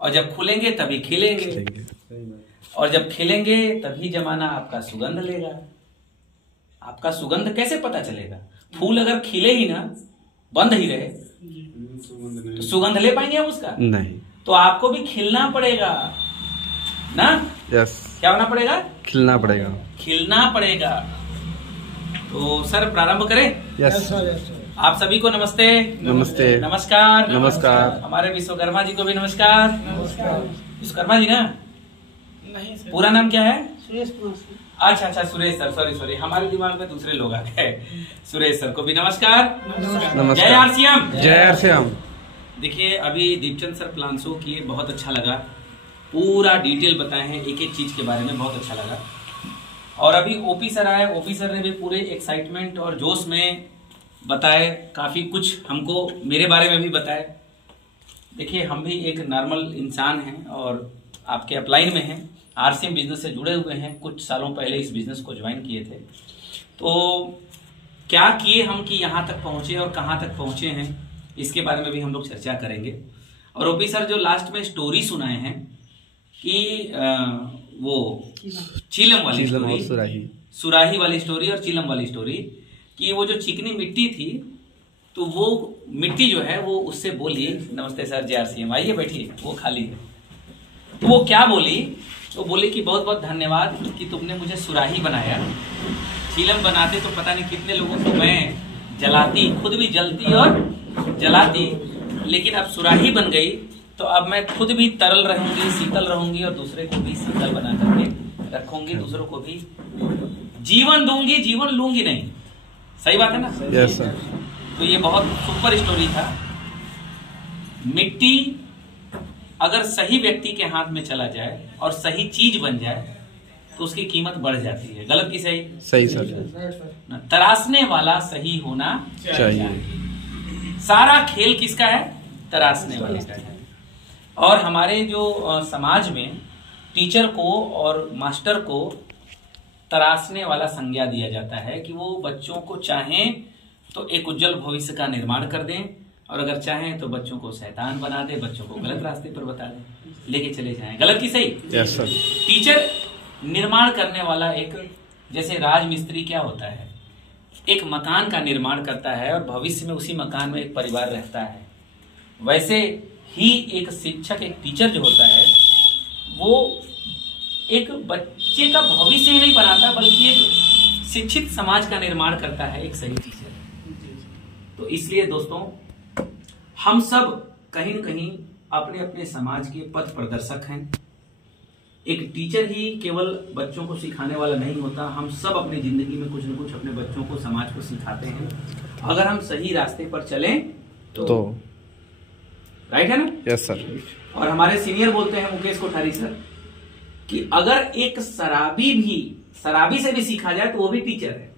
और जब खुलेंगे तभी खिलेंगे, और जब खिलेंगे तभी जमाना आपका सुगंध लेगा। आपका सुगंध कैसे पता चलेगा? फूल अगर खिले ही ना, बंद ही रहे, तो सुगंध ले पाएंगे हम उसका? नहीं। तो आपको भी खिलना पड़ेगा ना। यस। क्या होना पड़ेगा? खिलना पड़ेगा। खिलना पड़ेगा। तो सर प्रारंभ करें? यस। आप सभी को नमस्ते। नमस्ते। नमस्कार। नमस्कार। हमारे विश्वकर्मा जी को भी नमस्कार। नमस्कार। विश्वकर्मा जी ना? नहीं सर। पूरा नाम क्या है? सुरेश कुमार। अच्छा, सुरेश सर, सॉरी, हमारे दिमाग में दूसरे लोग आ गए। सुरेश सर को भी नमस्कार। नमस्कार। जय आरसीएम। जय आरसीएम। देखिए, अभी दीपचंद सर प्लान शो किए, बहुत अच्छा लगा। पूरा डिटेल बताए हैं एक एक चीज के बारे में, बहुत अच्छा लगा। और अभी ओपी सर आए, ओपी सर ने भी पूरे एक्साइटमेंट और जोश में बताए, काफी कुछ हमको मेरे बारे में भी बताए। देखिए, हम भी एक नॉर्मल इंसान हैं और आपके अपलाइन में हैं, आरसीएम बिजनेस से जुड़े हुए हैं। कुछ सालों पहले इस बिजनेस को ज्वाइन किए थे। तो क्या किए हम कि यहाँ तक पहुंचे और कहाँ तक पहुंचे हैं, इसके बारे में भी हम लोग चर्चा करेंगे। और ओपी सर जो लास्ट में स्टोरी सुनाए हैं कि वो चीलम वाली स्टोरी, सुराही वाली स्टोरी और चीलम वाली स्टोरी, कि वो जो चिकनी मिट्टी थी, तो वो मिट्टी जो है वो उससे बोली, नमस्ते सर, जय आरसीएम, आइए बैठिए, वो खाली है। तो वो क्या बोली? तो बोली कि बहुत बहुत धन्यवाद कि तुमने मुझे सुराही बनाया। चीलम बनाते तो पता नहीं कितने लोगों को मैं जलाती, खुद भी जलती और जलाती, लेकिन अब सुराही बन गई तो अब मैं खुद भी तरल रहूंगी, शीतल रहूंगी, और दूसरे को भी शीतल बना करके रखूंगी, दूसरों को भी जीवन दूंगी, जीवन लूंगी नहीं। सही बात है ना? Yes sir. तो ये बहुत सुपर स्टोरी था। मिट्टी अगर सही व्यक्ति के हाथ में चला जाए और सही चीज बन जाए तो उसकी कीमत बढ़ जाती है। गलत की सही? सही सर। तराशने वाला सही होना चाहिए। सारा खेल किसका है? तराशने वाले का है। और हमारे जो समाज में टीचर को और मास्टर को तराशने वाला संज्ञा दिया जाता है कि वो बच्चों को चाहें तो एक उज्जवल भविष्य का निर्माण कर दें, और अगर चाहें तो बच्चों को शैतान बना दे, बच्चों को गलत रास्ते पर बता दें, लेके चले जाएं। गलत की सही? Yes sir. टीचर निर्माण करने वाला एक, जैसे राजमिस्त्री क्या होता है, एक मकान का निर्माण करता है और भविष्य में उसी मकान में एक परिवार रहता है। वैसे ही एक शिक्षक, एक टीचर जो होता है, वो एक बच्चे का भविष्य ही नहीं बनाता, बल्कि एक शिक्षित समाज का निर्माण करता है एक सही टीचर। तो इसलिए दोस्तों, हम सब कहीं न कहीं अपने अपने समाज के पथ प्रदर्शक हैं। एक टीचर ही केवल बच्चों को सिखाने वाला नहीं होता, हम सब अपनी जिंदगी में कुछ न कुछ अपने बच्चों को, समाज को सिखाते हैं, अगर हम सही रास्ते पर चलें तो राइट है ना? Yes sir. और हमारे सीनियर बोलते हैं, मुकेश कोठारी सर, कि अगर एक शराबी से भी सीखा जाए तो वो भी टीचर है।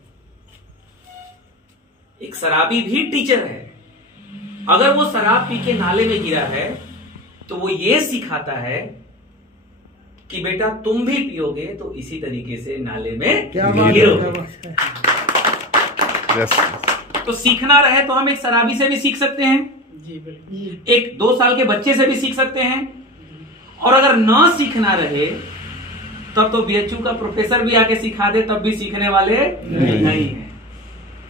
एक शराबी भी टीचर है। अगर वो शराब पी के नाले में गिरा है तो वो ये सिखाता है कि बेटा तुम भी पियोगे तो इसी तरीके से नाले में गिरोगे। तो सीखना रहे तो हम एक शराबी से भी सीख सकते हैं, एक 2 साल के बच्चे से भी सीख सकते हैं, और अगर ना सीखना रहे तब तो बीएचयू का प्रोफेसर भी आके सिखा दे, तब भी सीखने वाले नहीं है।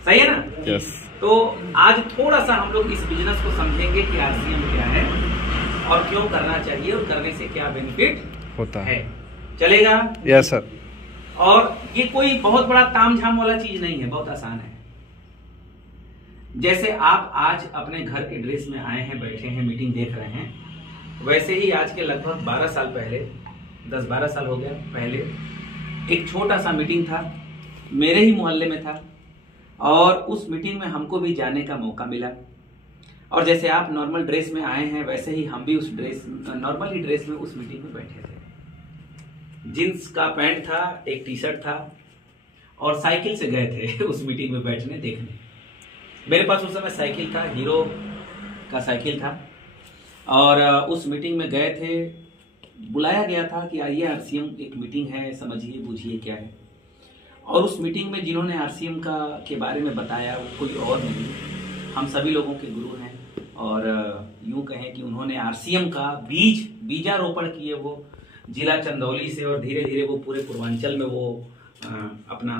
सही है ना? यस। तो आज थोड़ा सा हम लोग इस बिजनेस को समझेंगे कि आरसीएम क्या है और क्यों करना चाहिए और करने से क्या बेनिफिट होता है। चलेगा? Yes sir. और ये कोई बहुत बड़ा तामझाम वाला चीज नहीं है, बहुत आसान है। जैसे आप आज अपने घर के ड्रेस में आए हैं, बैठे हैं, मीटिंग देख रहे हैं, वैसे ही आज के लगभग 12 साल पहले, 10-12 साल हो गया पहले, एक छोटा सा मीटिंग था, मेरे ही मोहल्ले में था, और उस मीटिंग में हमको भी जाने का मौका मिला। और जैसे आप नॉर्मल ड्रेस में आए हैं, वैसे ही हम भी उस नॉर्मल ही ड्रेस में उस मीटिंग में बैठे थे। जींस का पैंट था, एक टी शर्ट था, और साइकिल से गए थे उस मीटिंग में बैठने, देखने। मेरे पास उस समय साइकिल था, हीरो का साइकिल था, और उस मीटिंग में गए थे। बुलाया गया था कि आइए, आरसीएम एक मीटिंग है, समझिए बूझिए क्या है। और उस मीटिंग में जिन्होंने आरसीएम के बारे में बताया वो कोई और नहीं, हम सभी लोगों के गुरु हैं, और यूं कहें कि उन्होंने आरसीएम का बीजारोपण किए वो जिला चंदौली से, और धीरे धीरे वो पूरे पूर्वांचल में वो अपना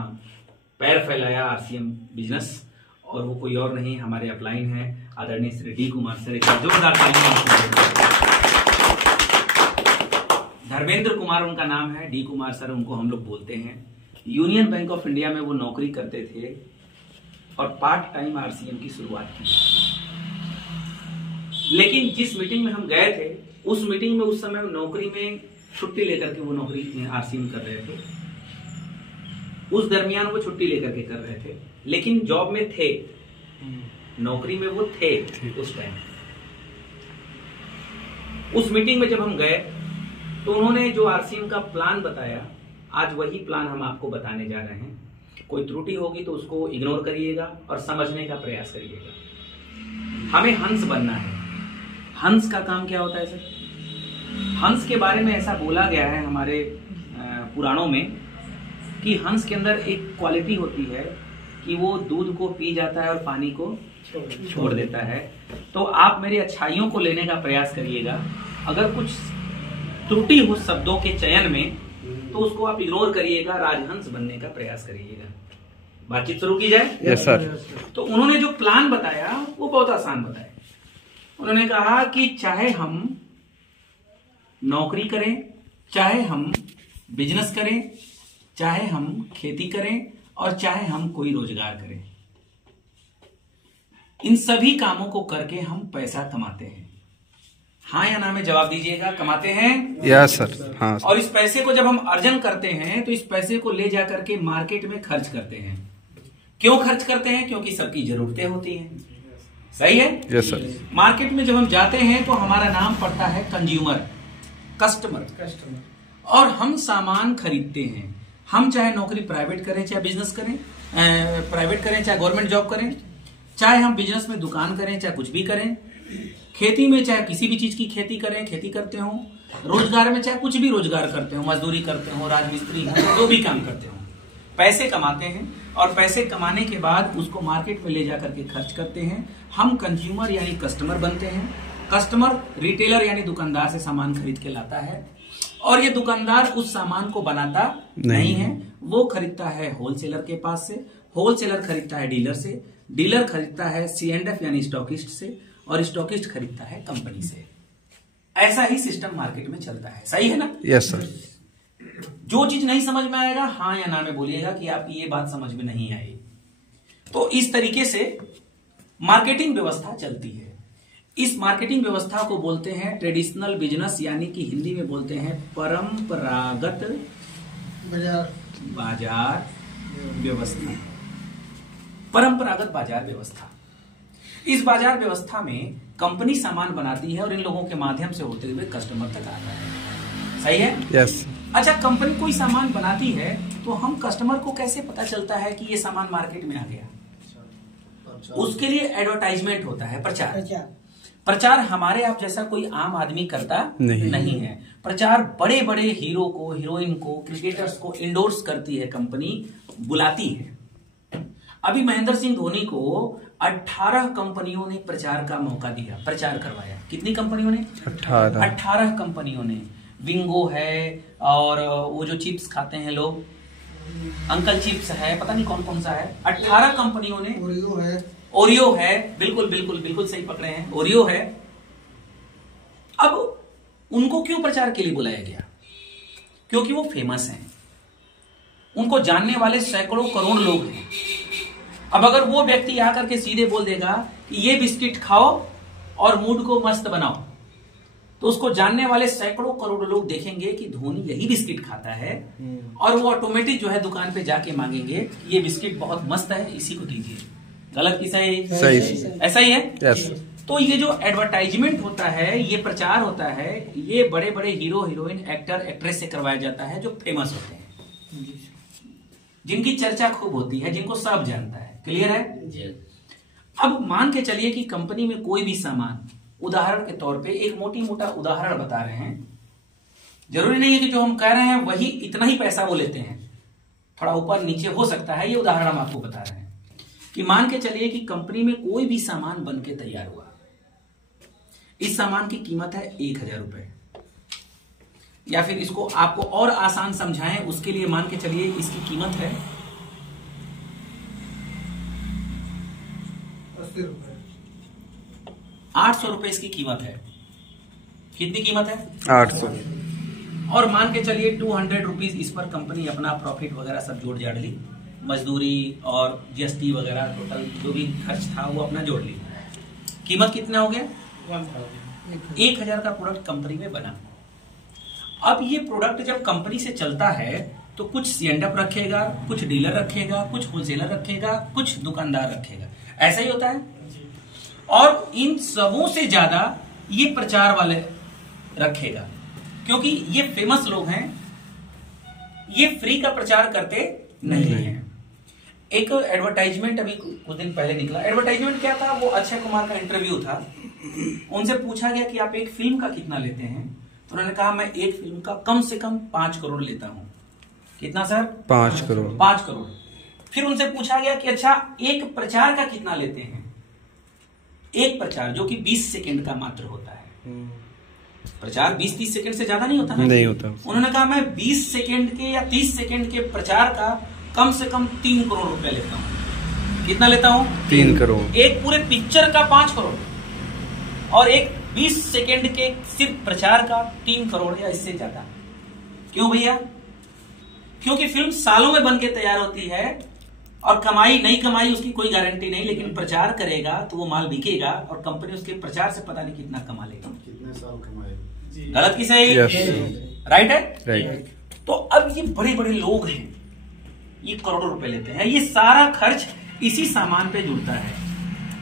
पैर फैलाया आरसीएम बिजनेस। और वो कोई और नहीं, हमारे अपलाइन है आदरणीय श्री डी कुमार सर। एक जोरदार धर्मेंद्र कुमार उनका नाम है, डी कुमार सर उनको हम लोग बोलते हैं। यूनियन बैंक ऑफ इंडिया में वो नौकरी करते थे और पार्ट टाइम आरसीएम की शुरुआत की। लेकिन जिस मीटिंग में हम गए थे, उस मीटिंग में उस समय नौकरी में छुट्टी लेकर के वो नौकरी आरसीएम कर रहे थे। उस दरमियान वो छुट्टी लेकर के कर रहे थे, लेकिन जॉब में थे, नौकरी में वो थे उस टाइम। उस मीटिंग में जब हम गए तो उन्होंने जो आरसीएम का प्लान बताया, आज वही प्लान हम आपको बताने जा रहे हैं। कोई त्रुटि होगी तो उसको इग्नोर करिएगा और समझने का प्रयास करिएगा। हमें हंस बनना है। हंस का काम क्या होता है सर? हंस के बारे में ऐसा बोला गया है हमारे पुराणों में कि हंस के अंदर एक क्वालिटी होती है कि वो दूध को पी जाता है और पानी को छोड़ देता है। तो आप मेरी अच्छाइयों को लेने का प्रयास करिएगा। अगर कुछ त्रुटि हो शब्दों के चयन में तो उसको आप इग्नोर करिएगा, राजहंस बनने का प्रयास करिएगा। बातचीत शुरू की जाए? Yes sir. तो उन्होंने जो प्लान बताया वो बहुत आसान बताया। उन्होंने कहा कि चाहे हम नौकरी करें, चाहे हम बिजनेस करें, चाहे हम खेती करें और चाहे हम कोई रोजगार करें, इन सभी कामों को करके हम पैसा कमाते हैं। हाँ या ना में जवाब दीजिएगा। कमाते हैं? Yes sir. हाँ सर। और इस पैसे को जब हम अर्जन करते हैं तो इस पैसे को ले जाकर के मार्केट में खर्च करते हैं। क्यों खर्च करते हैं? क्योंकि सबकी जरूरतें होती हैं। सही है? Yes sir. मार्केट में जब हम जाते हैं तो हमारा नाम पड़ता है कंज्यूमर, कस्टमर, और हम सामान खरीदते हैं। हम चाहे नौकरी प्राइवेट करें, चाहे बिजनेस करें, प्राइवेट करें, चाहे गवर्नमेंट जॉब करें, चाहे हम बिजनेस में दुकान करें, चाहे कुछ भी करें, खेती में चाहे किसी भी चीज की खेती करें, खेती करते हो, रोजगार में चाहे कुछ भी रोजगार करते हो, मजदूरी करते हो, राजमिस्त्री हो, जो भी काम करते हो, पैसे कमाते हैं और पैसे कमाने के बाद उसको मार्केट में ले जाकर के खर्च करते हैं। हम कंज्यूमर यानी कस्टमर बनते हैं। कस्टमर रिटेलर यानी दुकानदार से सामान खरीद के लाता है और ये दुकानदार उस सामान को बनाता नहीं है, वो खरीदता है होलसेलर के पास से, होलसेलर खरीदता है डीलर से, डीलर खरीदता है C&F यानी स्टॉकिस्ट से, और स्टॉकिस्ट खरीदता है कंपनी से। ऐसा ही सिस्टम मार्केट में चलता है। सही है ना? Yes sir. जो चीज नहीं समझ में आएगा हाँ या ना में बोलिएगा कि आपकी ये बात समझ में नहीं आई। तो इस तरीके से मार्केटिंग व्यवस्था चलती है। इस मार्केटिंग व्यवस्था को बोलते हैं ट्रेडिशनल बिजनेस, यानी कि हिंदी में बोलते हैं परंपरागत बाजार व्यवस्था। परंपरागत बाजार व्यवस्था। इस बाजार व्यवस्था में कंपनी सामान बनाती है और इन लोगों के माध्यम से होते हुए कस्टमर तक आता है। सही है? यस। अच्छा, कंपनी कोई सामान बनाती है तो हम कस्टमर को कैसे पता चलता है कि ये सामान मार्केट में आ गया? उसके लिए एडवर्टाइजमेंट होता है, प्रचार। प्रचार हमारे आप जैसा कोई आम आदमी करता नहीं है। प्रचार बड़े बड़े हीरो को, हीरोइन को, क्रिकेटर्स को इंडोर्स करती है कंपनी, बुलाती है। अभी महेंद्र सिंह धोनी को 18 कंपनियों ने प्रचार का मौका दिया, प्रचार करवाया। कितनी कंपनियों ने? 18 कंपनियों ने। विंगो है और वो जो चिप्स खाते हैं लोग, अंकल चिप्स है, पता नहीं कौन कौन सा है, 18 कंपनियों ने। ओरियो है, बिल्कुल बिल्कुल बिल्कुल सही पकड़े हैं, ओरियो है। अब उनको क्यों प्रचार के लिए बुलाया गया? क्योंकि वो फेमस हैं, उनको जानने वाले सैकड़ों करोड़ लोग हैं। अब अगर वो व्यक्ति आकर के सीधे बोल देगा कि ये बिस्किट खाओ और मूड को मस्त बनाओ, तो उसको जानने वाले सैकड़ों करोड़ लोग देखेंगे कि धोनी यही बिस्किट खाता है, और वो ऑटोमेटिक जो है दुकान पे जाके मांगेंगे ये बिस्किट बहुत मस्त है, इसी को दीजिए। गलत की सही? सही। ऐसा ही है? यस। तो ये जो एडवर्टाइजमेंट होता है, ये प्रचार होता है, ये बड़े बड़े हीरो हीरोइन, एक्टर एक्ट्रेस से करवाया जाता है जो फेमस होते हैं, जिनकी चर्चा खूब होती है, जिनको सब जानता है। क्लियर है? अब मान के चलिए कि कंपनी में कोई भी सामान, उदाहरण के तौर पे एक मोटी मोटा उदाहरण बता रहे हैं, जरूरी नहीं है कि जो हम कह रहे हैं वही इतना ही पैसा वो लेते हैं, थोड़ा ऊपर नीचे हो सकता है। ये उदाहरण हम आपको बता रहे हैं कि मान के चलिए कि कंपनी में कोई भी सामान बन के तैयार हुआ, इस सामान की कीमत है 1000 रुपए। या फिर इसको आपको और आसान समझाएं उसके लिए मान के चलिए इसकी कीमत है 80 रुपए। 800 रुपए इसकी कीमत है। कितनी कीमत है? 800। और मान के चलिए 200 रुपीज इस पर कंपनी अपना प्रॉफिट वगैरह सब जोड़ जाड़ ली, मजदूरी और जीएसटी वगैरह टोटल जो भी खर्च था वो अपना जोड़ ली। कीमत कितना हो गया? 1000 का प्रोडक्ट कंपनी में बना। अब ये प्रोडक्ट जब कंपनी से चलता है तो कुछ सीएंडअप रखेगा, कुछ डीलर रखेगा, कुछ होलसेलर रखेगा, कुछ दुकानदार रखेगा, ऐसा ही होता है। और इन सबों से ज्यादा ये प्रचार वाले रखेगा, क्योंकि ये फेमस लोग हैं, ये फ्री का प्रचार करते नहीं है। एक एडवर्टाइजमेंट अभी कुछ दिन पहले निकला। एडवर्टाइजमेंट क्या था? वो अक्षय कुमार का इंटरव्यू था। उनसे पूछा गया कि आप एक फिल्म का कितना लेते हैं, तो उन्होंने कहा मैं एक फिल्म का कम से कम 5 करोड़ लेता हूं। कितना सर? 5 करोड़। 5 करोड़। फिर उनसे पूछा गया कि अच्छा एक प्रचार का कितना लेते हैं? एक प्रचार जो कि 20 सेकंड का मात्र होता है। प्रचार 20-30 सेकंड से ज्यादा नहीं होता ना? नहीं होता। उन्होंने कहा मैं 20 सेकंड के या 30 सेकंड के प्रचार का कम से कम 3 करोड़ रुपए लेता हूं। कितना लेता हूं? 3 करोड़। एक पूरे पिक्चर का 5 करोड़ और एक 20 सेकंड के सिर्फ प्रचार का 3 करोड़ या इससे ज्यादा। क्यों भैया? क्योंकि फिल्म सालों में बन के तैयार होती है और कमाई नहीं कमाई उसकी कोई गारंटी नहीं, लेकिन प्रचार करेगा तो वो माल बिकेगा और कंपनी उसके प्रचार से पता नहीं कितना कमा लेगी। कितने साल कमाएगी? गलत की सही? राइट है? राइट। तो अब ये बड़े बड़े लोग हैं, ये करोड़ों रुपए लेते हैं, ये सारा खर्च इसी सामान पे जुड़ता है।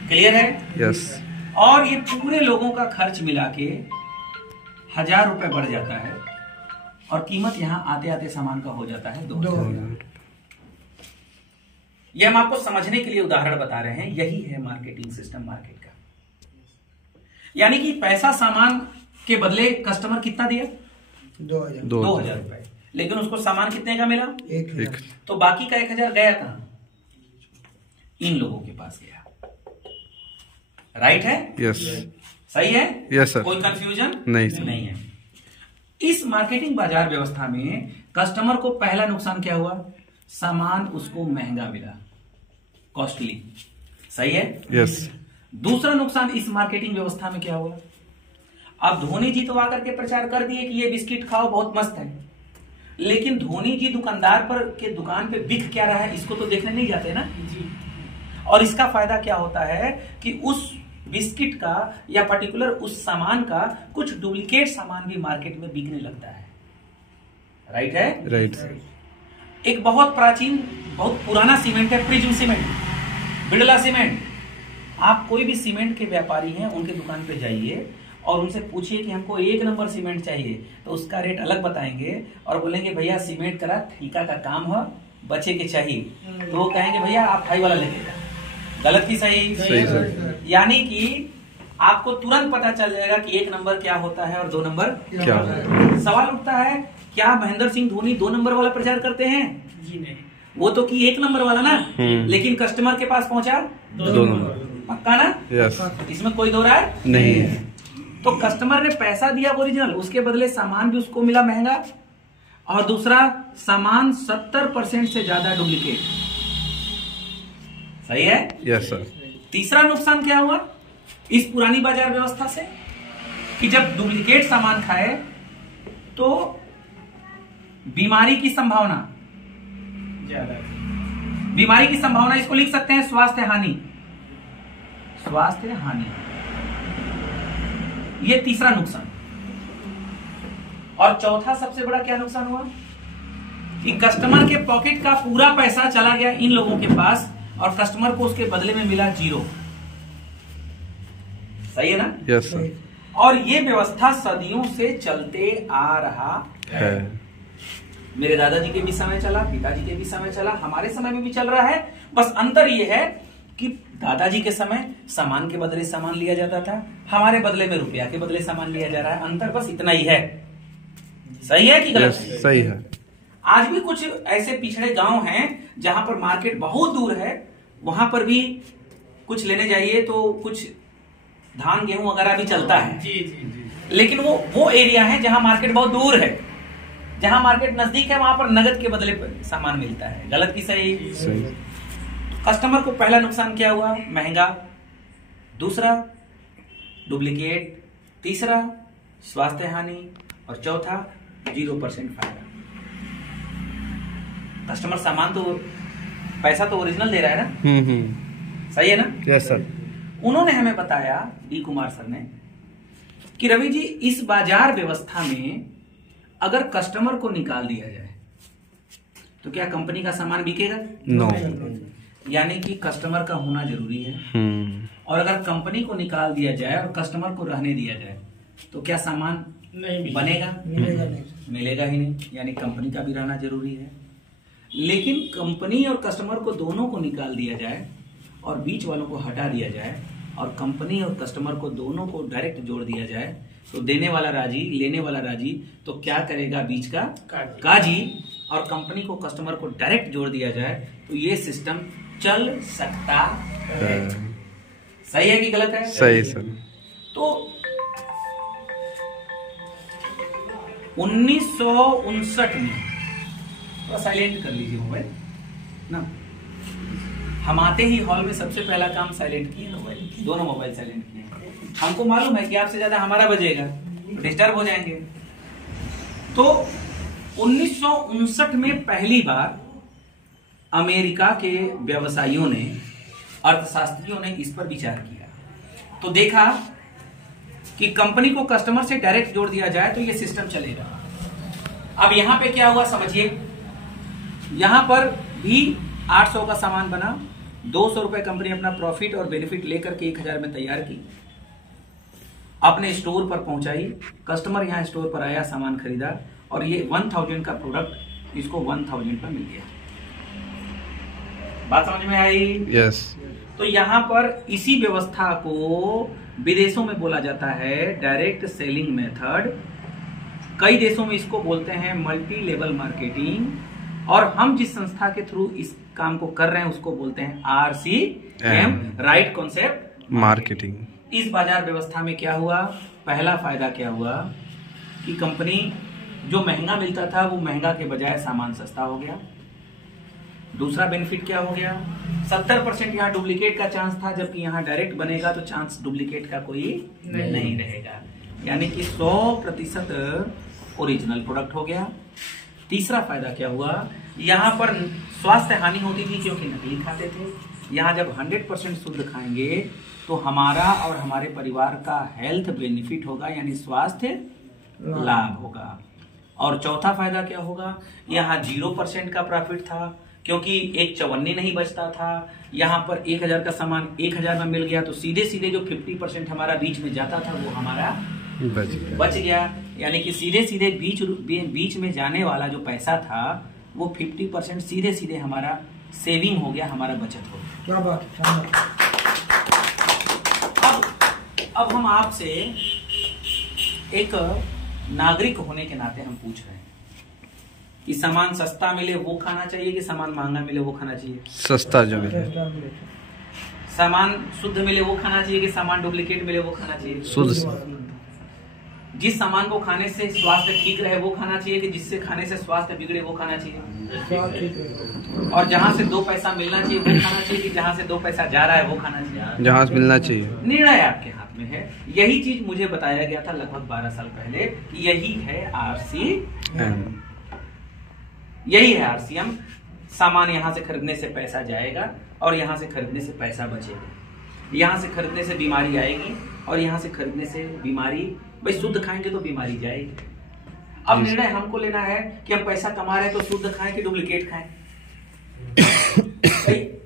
क्लियर है? यस। और ये पूरे लोगों का खर्च मिला के 1000 रुपए बढ़ जाता है और कीमत यहां आते आते सामान का हो जाता है 2000। ये हम आपको समझने के लिए उदाहरण बता रहे हैं। यही है मार्केटिंग सिस्टम मार्केट का। यानी कि पैसा सामान के बदले कस्टमर कितना दिया? 2000 रुपए, लेकिन उसको सामान कितने का मिला? 1000। तो बाकी का 1000 गया कहां? इन लोगों के पास गया। राइट है? यस। सही है? Yes sir. कोई कंफ्यूजन नहीं सर। नहीं है। इस मार्केटिंग बाजार व्यवस्था में कस्टमर को पहला नुकसान क्या हुआ? सामान उसको महंगा मिला, कॉस्टली। सही है? यस। दूसरा नुकसान इस मार्केटिंग व्यवस्था में क्या हुआ? अब धोनी जी तो आकर के प्रचार कर दिए कि ये बिस्किट खाओ बहुत मस्त है, लेकिन धोनी जी दुकानदार पर के दुकान पे बिक क्या रहा है इसको तो देखने नहीं जाते ना जी। और इसका फायदा क्या होता है कि उस बिस्किट का या पर्टिकुलर उस सामान का कुछ डुप्लीकेट सामान भी मार्केट में बिकने लगता है। राइट है? राइट। एक बहुत प्राचीन बहुत पुराना सीमेंट है प्रिज्म सीमेंट, बिड़ला सीमेंट। आप कोई भी सीमेंट के व्यापारी हैं उनके दुकान पे जाइए और उनसे पूछिए कि हमको 1 नंबर सीमेंट चाहिए, तो उसका रेट अलग बताएंगे और बोलेंगे भैया सीमेंट करा ठेका का काम हो, बचे के चाहिए, तो वो कहेंगे भैया आप हाई वाला लेके जाओ। गलत की सही? सही सर। यानी कि आपको तुरंत पता चल जाएगा कि 1 नंबर क्या होता है और 2 नंबर क्या होता है। सवाल उठता है क्या महेंद्र सिंह धोनी 2 नंबर वाला प्रचार करते हैं? जी नहीं, वो तो कि 1 नंबर वाला ना, लेकिन कस्टमर के पास पहुंचा 2 नंबर। पक्का ना? यस। इसमें कोई दो राय नहीं है। तो कस्टमर ने पैसा दिया ओरिजिनल, उसके बदले सामान भी उसको मिला महंगा, और दूसरा सामान 70% से ज्यादा डुप्लीकेट। सही है? Yes sir. तीसरा नुकसान क्या हुआ इस पुरानी बाजार व्यवस्था से कि जब डुप्लीकेट सामान खाए तो बीमारी की संभावना ज्यादा, बीमारी की संभावना, इसको लिख सकते हैं स्वास्थ्य हानि, स्वास्थ्य हानि। ये तीसरा नुकसान। और चौथा सबसे बड़ा क्या नुकसान हुआ कि कस्टमर के पॉकेट का पूरा पैसा चला गया इन लोगों के पास और कस्टमर को उसके बदले में मिला 0। सही है ना? Yes sir. और ये व्यवस्था सदियों से चलते आ रहा है। मेरे दादाजी के भी समय चला, पिताजी के भी समय चला, हमारे समय में भी चल रहा है। बस अंतर ये है कि दादाजी के समय सामान के बदले सामान लिया जाता था, हमारे बदले में रुपया के बदले सामान लिया जा रहा है। अंतर बस इतना ही है। सही है कि गलत? यस सही है। आज भी कुछ ऐसे पिछड़े गांव हैं जहां पर मार्केट बहुत दूर है, वहां पर भी कुछ लेने जाइए तो कुछ धान गेहूं वगैरह भी चलता है, जी जी जी। लेकिन वो एरिया है जहां मार्केट बहुत दूर है। जहां मार्केट नजदीक है वहां पर नगद के बदले सामान मिलता है। गलत की सही? सही। कस्टमर को पहला नुकसान क्या हुआ? महंगा, दूसरा डुप्लीकेट, तीसरा स्वास्थ्य हानि, और चौथा 0% फायदा। कस्टमर सामान तो, पैसा तो ओरिजिनल दे रहा है ना, सही है ना? Yes sir. उन्होंने हमें बताया, डी कुमार सर ने, कि रवि जी इस बाजार व्यवस्था में अगर कस्टमर को निकाल दिया जाए तो क्या कंपनी का सामान बिकेगा? नो। यानी कि कस्टमर का होना जरूरी है। और अगर कंपनी को निकाल दिया जाए और कस्टमर को रहने दिया जाए तो क्या सामान नहीं बनेगा? मिलेगा नहीं, मिलेगा ही नहीं। यानी कंपनी का भी रहना जरूरी है। लेकिन कंपनी और कस्टमर को दोनों को निकाल दिया जाए और बीच वालों को हटा दिया जाए और कंपनी और कस्टमर को दोनों को डायरेक्ट जोड़ दिया जाए तो देने वाला राजी, लेने वाला राजी, तो क्या करेगा बीच का? काजी। और कंपनी को कस्टमर को डायरेक्ट जोड़ दिया जाए तो ये सिस्टम चल सकता है। सही है कि गलत है? सही सर। तो 1959 में, थोड़ा साइलेंट कर लीजिए मोबाइल ना, हम आते ही हॉल में सबसे पहला काम साइलेंट किए मोबाइल, दोनों मोबाइल साइलेंट किए। हमको मालूम है कि आपसे ज्यादा हमारा बजेगा, डिस्टर्ब हो जाएंगे। तो 1959 में पहली बार अमेरिका के व्यवसायियों ने, अर्थशास्त्रियों ने इस पर विचार किया। तो देखा कि कंपनी को कस्टमर से डायरेक्ट जोड़ दिया जाए तो ये सिस्टम चलेगा। अब यहां पे क्या हुआ समझिए, यहां पर भी 800 का सामान बना, 200 रुपए कंपनी अपना प्रॉफिट और बेनिफिट लेकर के 1000 में तैयार की, अपने स्टोर पर पहुंचाई। कस्टमर यहां स्टोर पर आया, सामान खरीदा और ये 1000 का प्रोडक्ट इसको 1000 पर मिल गया। बात समझ में आई? यस। तो यहां पर इसी व्यवस्था को विदेशों में बोला जाता है डायरेक्ट सेलिंग मेथड। कई देशों में इसको बोलते हैं मल्टी लेवल मार्केटिंग। और हम जिस संस्था के थ्रू इस काम को कर रहे हैं उसको बोलते हैं RCM, राइट कॉन्सेप्ट मार्केटिंग। इस बाजार व्यवस्था में क्या हुआ? पहला फायदा क्या हुआ कि कंपनी जो महंगा मिलता था वो महंगा के बजाय सामान सस्ता हो गया। दूसरा बेनिफिट क्या हो गया? 70% यहाँ डुप्लीकेट का चांस था, जबकि यहाँ डायरेक्ट बनेगा तो चांस डुप्लीकेट का कोई नहीं रहेगा। यानी कि 100% ओरिजिनल प्रोडक्ट हो गया। तीसरा फायदा क्या हुआ? यहाँ पर स्वास्थ्य हानि होती थी क्योंकि नकली खाते थे। यहाँ जब 100% शुद्ध खाएंगे तो हमारा और हमारे परिवार का हेल्थ बेनिफिट होगा, यानी स्वास्थ्य लाभ होगा। और चौथा फायदा क्या होगा? यहाँ 0% का प्रॉफिट था क्योंकि एक चवन्नी नहीं बचता था। यहाँ पर 1000 का सामान 1000 में मिल गया तो सीधे सीधे जो 50% हमारा बीच में जाता था वो हमारा बच गया। यानी कि सीधे सीधे बीच में जाने वाला जो पैसा था वो 50% सीधे सीधे हमारा सेविंग हो गया, हमारा बचत हो गया। क्या बात। अब हम आपसे एक नागरिक होने के नाते हम पूछ रहे हैं कि सामान सस्ता मिले वो खाना चाहिए कि सामान महंगा मिले वो खाना चाहिए? सस्ता जो मिले। सामान शुद्ध मिले वो खाना चाहिए कि सामान डुप्लीकेट मिले वो खाना चाहिए? शुद्ध। जिस सामान को खाने से स्वास्थ्य ठीक रहे वो खाना चाहिए कि जिससे खाने से स्वास्थ्य बिगड़े वो खाना चाहिए? और जहाँ से 2 पैसा मिलना चाहिए वो खाना चाहिए कि जहाँ से 2 पैसा जा रहा है वो खाना चाहिए? जहाँ से मिलना चाहिए। निर्णय आपके हाथ में है। यही चीज मुझे बताया गया था लगभग 12 साल पहले कि यही है RCM। यही है RCM। सामान यहाँ से खरीदने से पैसा जाएगा और यहाँ से खरीदने से पैसा बचेगा। यहाँ से खरीदने से बीमारी आएगी और यहाँ से खरीदने से बीमारी, भाई शुद्ध खाएंगे तो बीमारी जाएगी। अब निर्णय हमको लेना है कि हम पैसा कमा रहे हैं तो शुद्ध खाएं कि डुप्लीकेट खाएं।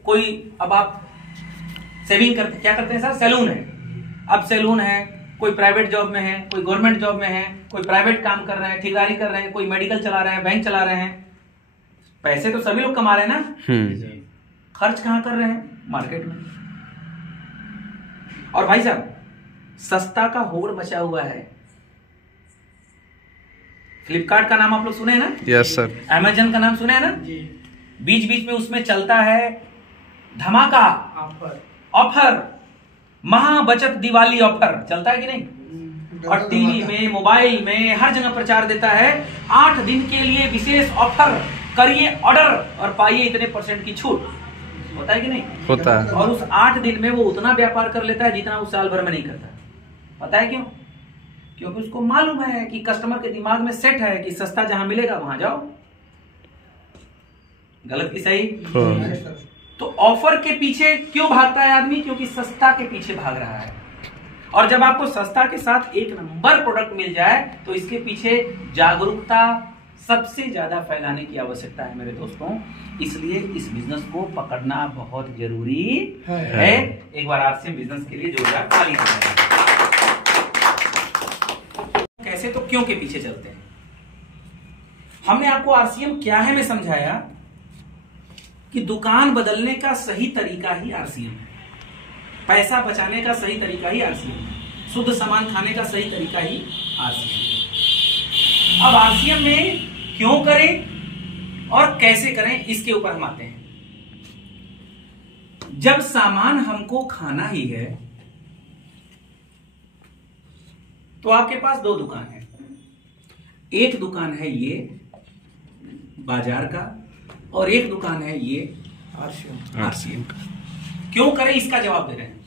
कोई, अब आप सेविंग करते क्या करते हैं सर? सैलून है। अब सैलून है, कोई प्राइवेट जॉब में है, कोई गवर्नमेंट जॉब में है, कोई प्राइवेट काम कर रहे हैं, ठेकेदारी कर रहे हैं, कोई मेडिकल चला रहे हैं, बैंक चला रहे हैं। पैसे तो सभी लोग कमा रहे हैं ना, खर्च कहाँ कर रहे हैं? मार्केट में। और भाई साहब सस्ता का होड़ मचा हुआ है। फ्लिपकार्ट का नाम आप लोग सुने हैं ना? Yes sir. अमेजन का नाम सुने हैं ना? बीच बीच में उसमें चलता है धमाका ऑफर। महा बचत दिवाली ऑफर चलता है कि नहीं? और टीवी में, मोबाइल में, हर जगह प्रचार देता है 8 दिन के लिए विशेष ऑफर, करिए ऑर्डर और पाइए इतने % की छूट। होता है कि नहीं? होता है। और उस 8 दिन में वो उतना व्यापार कर लेता है जितना उस साल भर में नहीं करता। पता है क्यों? क्योंकि उसको मालूम है कि कस्टमर के दिमाग में सेट है कि सस्ता जहां मिलेगा वहां जाओ। गलत की सही? तो ऑफर के पीछे क्यों भागता है आदमी? क्योंकि सस्ता के पीछे भाग रहा है। और जब आपको सस्ता के साथ एक नंबर प्रोडक्ट मिल जाए तो इसके पीछे जागरूकता सबसे ज्यादा फैलाने की आवश्यकता है मेरे दोस्तों। इसलिए इस बिजनेस को पकड़ना बहुत जरूरी है। एक बार आरसीएम बिजनेस के लिए जोरदार ताली बजाएं। कैसे? तो क्यों के पीछे चलते हैं। हमने आपको आरसीएम क्या है में समझाया कि दुकान बदलने का सही तरीका ही आरसीएम है, पैसा बचाने का सही तरीका ही आरसीएम है, शुद्ध सामान खाने का सही तरीका ही आरसीएम है। अब आरसीएम में क्यों करें और कैसे करें इसके ऊपर हम आते हैं। जब सामान हमको खाना ही है तो आपके पास 2 दुकान है। एक दुकान है ये बाजार का और एक दुकान है ये आरसीएम का। क्यों करें इसका जवाब दे रहे हैं।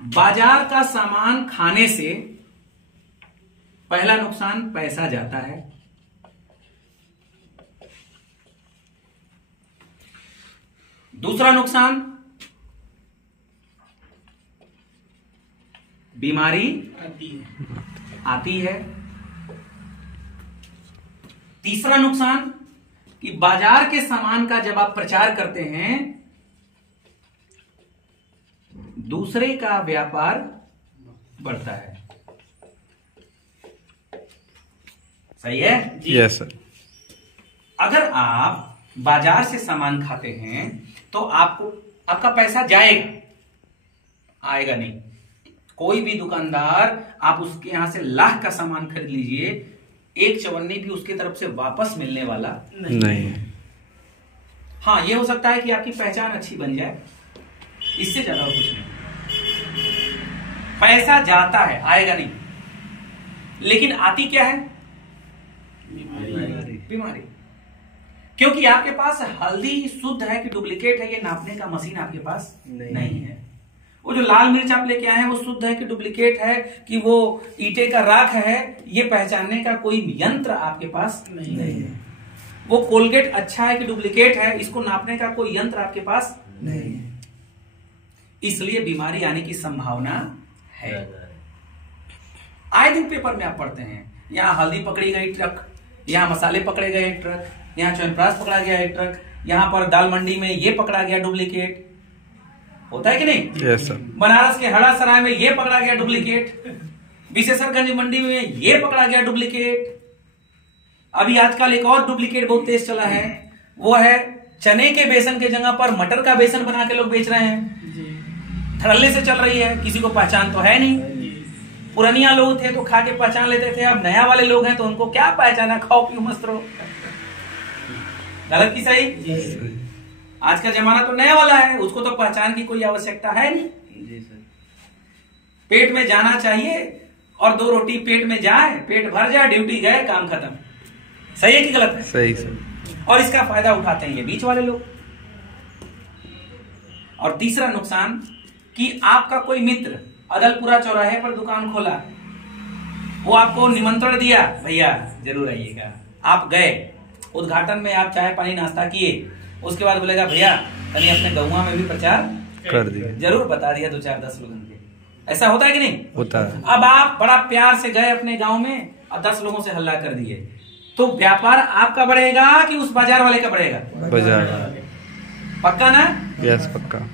बाजार का सामान खाने से पहला नुकसान पैसा जाता है, दूसरा नुकसान बीमारी आती है, तीसरा नुकसान कि बाजार के सामान का जब आप प्रचार करते हैं दूसरे का व्यापार बढ़ता है। सही है? Yes sir. अगर आप बाजार से सामान खाते हैं तो आपका पैसा जाएगा, आएगा नहीं। कोई भी दुकानदार आप उसके यहां से लाख का सामान खरीद लीजिए, एक चवन्नी भी उसकी तरफ से वापस मिलने वाला नहीं। हाँ, ये हो सकता है कि आपकी पहचान अच्छी बन जाए, इससे ज्यादा और कुछ नहीं। पैसा जाता है, आएगा नहीं। लेकिन आती क्या है? बीमारी। क्योंकि आपके पास हल्दी शुद्ध है कि डुप्लीकेट है ये नापने का मशीन आपके पास नहीं है। वो जो लाल मिर्च आप लेके आए हैं वो शुद्ध है कि डुप्लीकेट है कि वो ईंटे का राख है, ये पहचानने का कोई यंत्र आपके पास नहीं है। वो कोलगेट अच्छा है कि डुप्लीकेट है, इसको नापने का कोई यंत्र आपके पास नहीं है। इसलिए बीमारी आने की संभावना है। आए दिन पेपर में आप पढ़ते हैं, यहाँ हल्दी पकड़ी गई ट्रक, यहाँ मसाले पकड़े गए ट्रक, यहाँ च्यवनप्राश पकड़ा गया एक ट्रक, यहाँ पर दाल मंडी में ये पकड़ा गया डुप्लीकेट। होता है कि नहीं? Yes sir. बनारस के हड़ा सराय में ये पकड़ा गया डुप्लीकेट, विशेषरगंज मंडी में ये पकड़ा गया डुप्लीकेट। अभी आजकल एक और डुप्लीकेट बहुत तेज चला है, वो है चने के बेसन के जगह पर मटर का बेसन बना के लोग बेच रहे हैं। धड़ल्ले से चल रही है, किसी को पहचान तो है नहीं। पुरानिया लोग थे तो खा के पहचान लेते थे, अब नया वाले लोग हैं तो उनको क्या पहचाना, खाओ पियो मस्त रहो। गलत की सही? आज का जमाना तो नया वाला है, उसको तो पहचान की कोई आवश्यकता है नहीं। जी सर। पेट में जाना चाहिए और 2 रोटी पेट में जाए, पेट भर जाए, ड्यूटी गए, काम खत्म। सही है कि गलत है? सही सर। और इसका फायदा उठाते हैं ये बीच वाले लोग। और तीसरा नुकसान कि आपका कोई मित्र अदलपुरा चौराहे पर दुकान खोला, वो आपको निमंत्रण दिया, भैया जरूर आइएगा। आप गए, उद्घाटन में आप चाय पानी नाश्ता किए, उसके बाद बोलेगा भैया कहीं अपने गौवा में भी प्रचार कर दिया, जरूर बता दिया 2-4-10 लोगों के। ऐसा होता है कि नहीं? होता है। अब आप बड़ा प्यार से गए अपने गांव में और 10 लोगों से हल्ला कर दिए, तो व्यापार आपका बढ़ेगा कि उस बाजार वाले का बढ़ेगा? बाजार। पक्का ना? यस पक्का।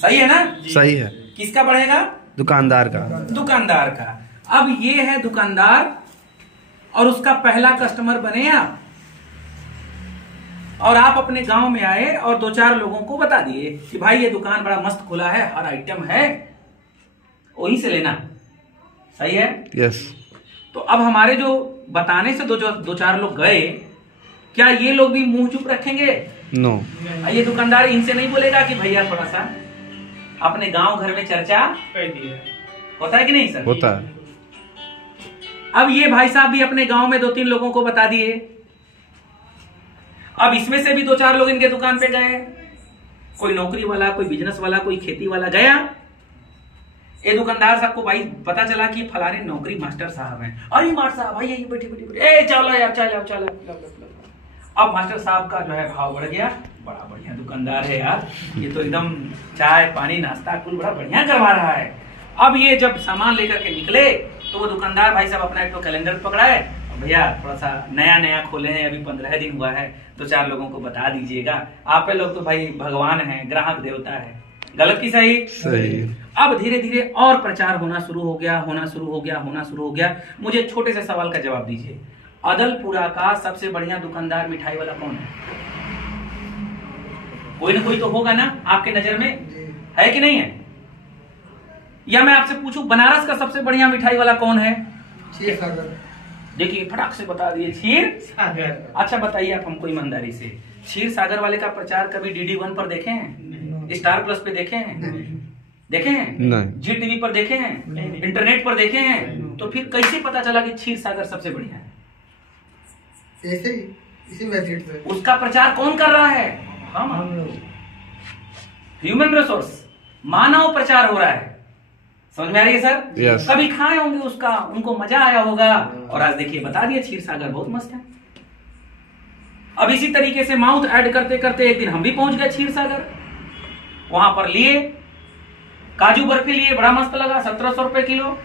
सही है ना? सही है। किसका बढ़ेगा? दुकानदार का। दुकानदार का। अब ये है दुकानदार और उसका पहला कस्टमर बने आप, और आप अपने गांव में आए और 2-4 लोगों को बता दिए कि भाई ये दुकान बड़ा मस्त खुला है, हर आइटम है, वहीं से लेना। सही है? यस। तो अब हमारे जो बताने से 2-4 लोग गए, क्या ये लोग भी मुंह चुप रखेंगे नो। ये दुकानदार इनसे नहीं बोलेगा कि भैया थोड़ा सा अपने गांव घर में चर्चा होता है कि नहीं सर? होता है। अब ये भाई साहब भी अपने गांव में 2-3 लोगों को बता दिए। अब इसमें से भी 2-4 लोग इनके दुकान पे गए, कोई नौकरी वाला, कोई बिजनेस वाला, कोई खेती वाला गया। ये दुकानदार साहब को भाई पता चला कि फलाने नौकरी मास्टर साहब हैं। अरे मास्टर साहब भाई ये बैठे, ए चलो यार चलो। अब मास्टर साहब का जो है भाव बढ़ गया, बड़ा बढ़िया दुकानदार है यार, ये तो एकदम चाय पानी नाश्ता कुल बड़ा बढ़िया करवा रहा है। अब ये जब सामान लेकर के निकले तो वो दुकानदार भाई साहब अपना एक तो कैलेंडर पकड़ाए, भैया थोड़ा सा नया खोले हैं, अभी 15 दिन हुआ है, तो 4 लोगों को बता दीजिएगा। आप लोग तो भाई भगवान हैं, ग्राहक देवता है। गलत की सही? सही। अब धीरे धीरे और प्रचार होना शुरू हो गया। मुझे छोटे से सवाल का जवाब दीजिए, अदलपुरा का सबसे बढ़िया दुकानदार मिठाई वाला कौन है? कोई ना कोई तो होगा ना आपके नजर में, है कि नहीं है? या मैं आपसे पूछूं बनारस का सबसे बढ़िया मिठाई वाला कौन है? क्षीर सागर। देखिए फटाक से बता दिए, क्षीर सागर। अच्छा बताइए आप हमको ईमानदारी से, क्षीर सागर वाले का प्रचार कभी DD1 पर देखे हैं? स्टार प्लस पे देखे हैं? देखे हैं? नहीं। जी टीवी पर देखे हैं? इंटरनेट पर देखे हैं? तो फिर कैसे पता चला कि क्षीर सागर सबसे बढ़िया है? ऐसे ही इसी वेबसाइट पे। उसका प्रचार कौन कर रहा है? हम लोग। ह्यूमन रिसोर्स, मानव प्रचार हो रहा है। समझ में आ रही है सर? Yes. कभी खाए होंगे उसका, उनको मजा आया होगा, और आज देखिए बता दिया क्षीर सागर बहुत मस्त है। अब इसी तरीके से माउथ ऐड करते करते एक दिन हम भी पहुंच गए क्षीर सागर। वहां पर लिए काजू बर्फी लिए, बड़ा मस्त लगा, 1700 रुपए किलो।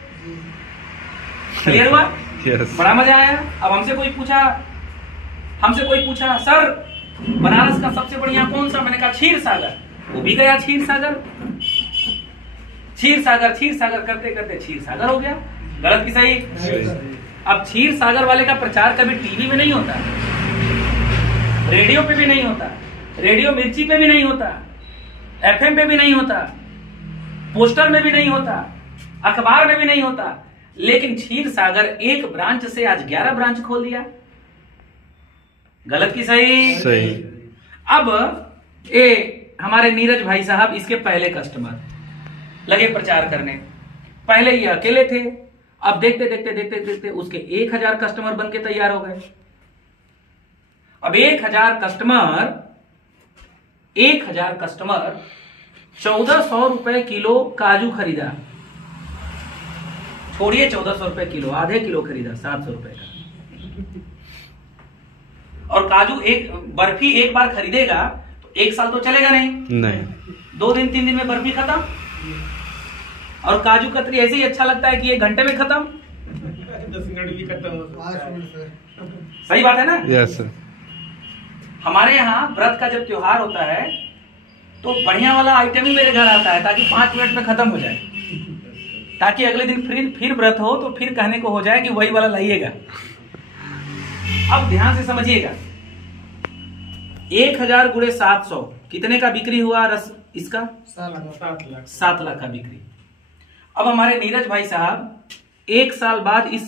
क्लियर हुआ? Yes. बड़ा मजा आया। अब हमसे कोई पूछा सर बनारस का सबसे बढ़िया कौन सा? मैंने कहा क्षीर सागर। वो भी गया क्षीर सागर करते करते क्षीर सागर हो गया। गलत की सही? अब क्षीर सागर वाले का प्रचार कभी टीवी में नहीं होता, रेडियो पे भी नहीं होता, रेडियो मिर्ची पे भी नहीं होता, FM पे भी नहीं होता, पोस्टर में भी नहीं होता, अखबार में भी नहीं होता, लेकिन क्षीर सागर एक ब्रांच से आज 11 ब्रांच खोल दिया। गलत की सही? सही। अब हमारे नीरज भाई साहब इसके पहले कस्टमर लगे प्रचार करने। पहले ये अकेले थे, अब देखते देखते उसके 1000 कस्टमर बन के तैयार हो गए। अब 1000 कस्टमर 1400 रुपए किलो काजू खरीदा। छोड़िए 1400 रुपए किलो, आधे किलो खरीदा 700 रुपए का। और काजू एक बर्फी एक बार खरीदेगा तो 1 साल तो चलेगा नहीं। 2 दिन 3 दिन में बर्फी खत्म। और काजू कतरी ऐसे ही अच्छा लगता है कि 1 घंटे में खत्म, 10 मिनट भी खत्म। सही बात है ना? Yes sir. हमारे यहाँ व्रत का जब त्योहार होता है तो बढ़िया वाला आइटम ही मेरे घर आता है, ताकि 5 मिनट में खत्म हो जाए, ताकि अगले दिन फिर व्रत हो तो फिर कहने को हो जाए कि वही वाला लाइएगा। अब ध्यान से समझिएगा, 1000 गुणे 700 कितने का बिक्री हुआ रस इसका? 7 लाख का बिक्री। अब हमारे नीरज भाई साहब 1 साल बाद इस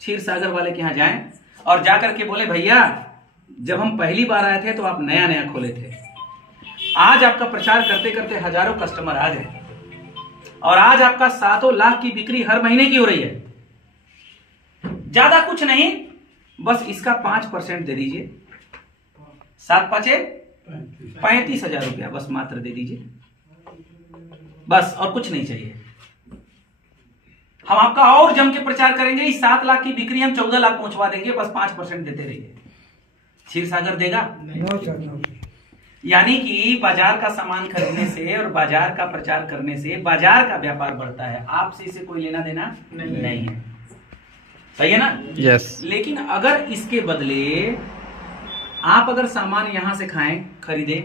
क्षीर सागर वाले के यहाँ जाएं और जाकर के बोले, भैया जब हम पहली बार आए थे तो आप नया खोले थे, आज आपका प्रचार करते करते हजारों कस्टमर आ गए और आज आपका 7 लाख की बिक्री हर महीने की हो रही है। ज्यादा कुछ नहीं, बस इसका 5% दे दीजिए, 7 पाँचे 35,000 रुपया बस मात्र दे दीजिए, बस और कुछ नहीं चाहिए। हम आपका और जम के प्रचार करेंगे, इस 7 लाख की बिक्री हम 14 लाख पहुंचवा देंगे, बस 5% देते रहिए। क्षीर सागर देगा? यानी कि बाजार का सामान खरीदने से और बाजार का प्रचार करने से बाजार का व्यापार बढ़ता है, आपसे इसे कोई लेना देना नहीं है। सही है ना? यस। लेकिन अगर इसके बदले आप अगर सामान यहां से खाएं, खरीदें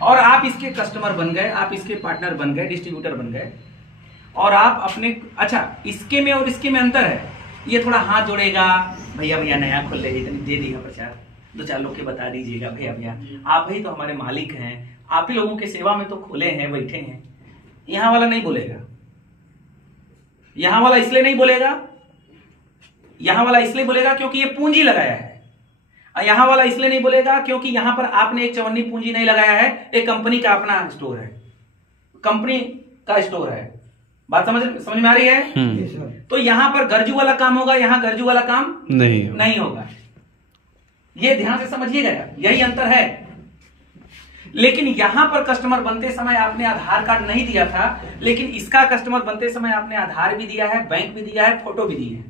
और आप इसके कस्टमर बन गए, आप इसके पार्टनर बन गए, डिस्ट्रीब्यूटर बन गए, और आप अपने, अच्छा इसके में और इसके में अंतर है, ये थोड़ा हाथ जोड़ेगा, भैया नया खोल रहे, इतनी दे देगा प्रचार, 2-4 लोग के बता दीजिएगा, भैया आप ही तो हमारे मालिक हैं, आप ही लोगों की सेवा में तो खुले हैं, बैठे हैं। यहां वाला नहीं बोलेगा। यहां वाला इसलिए नहीं बोलेगा, यहां वाला इसलिए बोलेगा क्योंकि ये पूंजी लगाया है। यहाँ वाला इसलिए नहीं बोलेगा क्योंकि यहाँ पर आपने एक चवन्नी पूंजी नहीं लगाया है, एक कंपनी का अपना स्टोर है, कंपनी का स्टोर है। बात समझ में आ रही है? तो यहाँ पर गर्जू वाला काम होगा, यहाँ गर्जू वाला काम नहीं होगा। ये ध्यान से समझिएगा, यही अंतर है। लेकिन यहां पर कस्टमर बनते समय आपने आधार कार्ड नहीं दिया था, लेकिन इसका कस्टमर बनते समय आपने आधार भी दिया है, बैंक भी दिया है, फोटो भी दी है।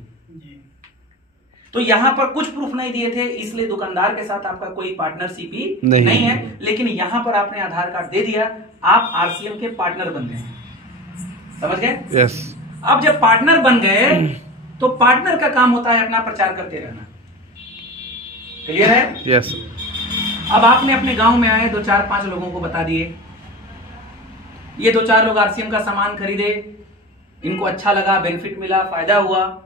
तो यहां पर कुछ प्रूफ नहीं दिए थे, इसलिए दुकानदार के साथ आपका कोई पार्टनरशिप ही नहीं है। लेकिन यहां पर आपने आधार कार्ड दे दिया, आप आरसीएम के पार्टनर बन गए। समझ गए? यस। अब जब पार्टनर बन गए तो पार्टनर का काम होता है अपना प्रचार करते रहना। क्लियर है? यस। अब आपने अपने गांव में आए 2-4-5 लोगों को बता दिए, ये 2-4 लोग आरसीएम का सामान खरीदे, इनको अच्छा लगा, बेनिफिट मिला, फायदा हुआ।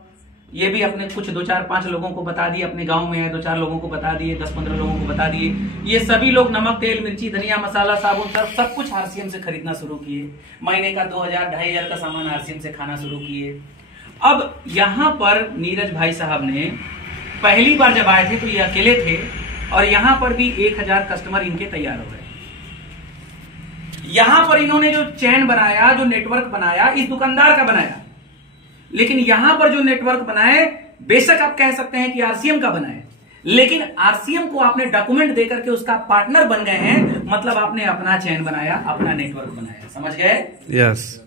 ये भी अपने कुछ 2-4-5 लोगों को बता दिए, अपने गांव में आए 2-4 लोगों को बता दिए, 10-15 लोगों को बता दिए। ये सभी लोग नमक, तेल, मिर्ची, धनिया, मसाला, साबुन, सर्फ सब कुछ आरसीएम से खरीदना शुरू किए। महीने का 2000-2500 का सामान आरसीएम से खाना शुरू किए। अब यहां पर नीरज भाई साहब ने पहली बार जब आए थे तो ये अकेले थे, और यहां पर भी 1000 कस्टमर इनके तैयार हो गए। यहां पर इन्होंने जो चैन बनाया, जो नेटवर्क बनाया, इस दुकानदार का बनाया। लेकिन यहां पर जो नेटवर्क बनाए, बेशक आप कह सकते हैं कि आरसीएम का बनाए, लेकिन आरसीएम को आपने डॉक्यूमेंट देकर के उसका पार्टनर बन गए हैं, मतलब आपने अपना चैन बनाया, अपना नेटवर्क बनाया। समझ गए? यस।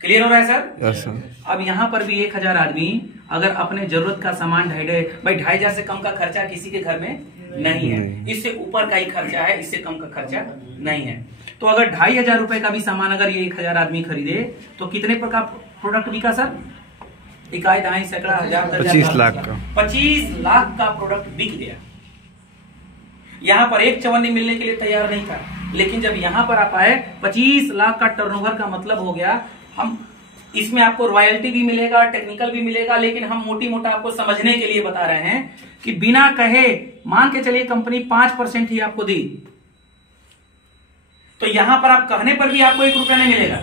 क्लियर हो रहा है सर? Yes sir. अब यहां पर भी 1000 आदमी अगर अपने जरूरत का सामान 2,500 से कम का खर्चा किसी के घर में नहीं है, इससे ऊपर का ही खर्चा है, इससे कम का खर्चा नहीं है। तो अगर 2,500 रुपए का भी सामान अगर ये 1000 आदमी खरीदे तो कितने पर का प्रोडक्ट बिका सर? इकाई, दहाई, सैकड़ा, हजार, 25 लाख का 25 लाख का प्रोडक्ट बिक गया। यहां पर एक चवन्नी मिलने के लिए तैयार नहीं था, लेकिन जब यहां पर आप आए 25 लाख का टर्नओवर का मतलब हो गया। हम इसमें आपको रॉयल्टी भी मिलेगा, टेक्निकल भी मिलेगा, लेकिन हम मोटी मोटा आपको समझने के लिए बता रहे हैं कि बिना कहे मान के चलिए कंपनी 5% ही आपको दी, तो यहां पर आप कहने पर भी आपको 1 रुपया नहीं मिलेगा।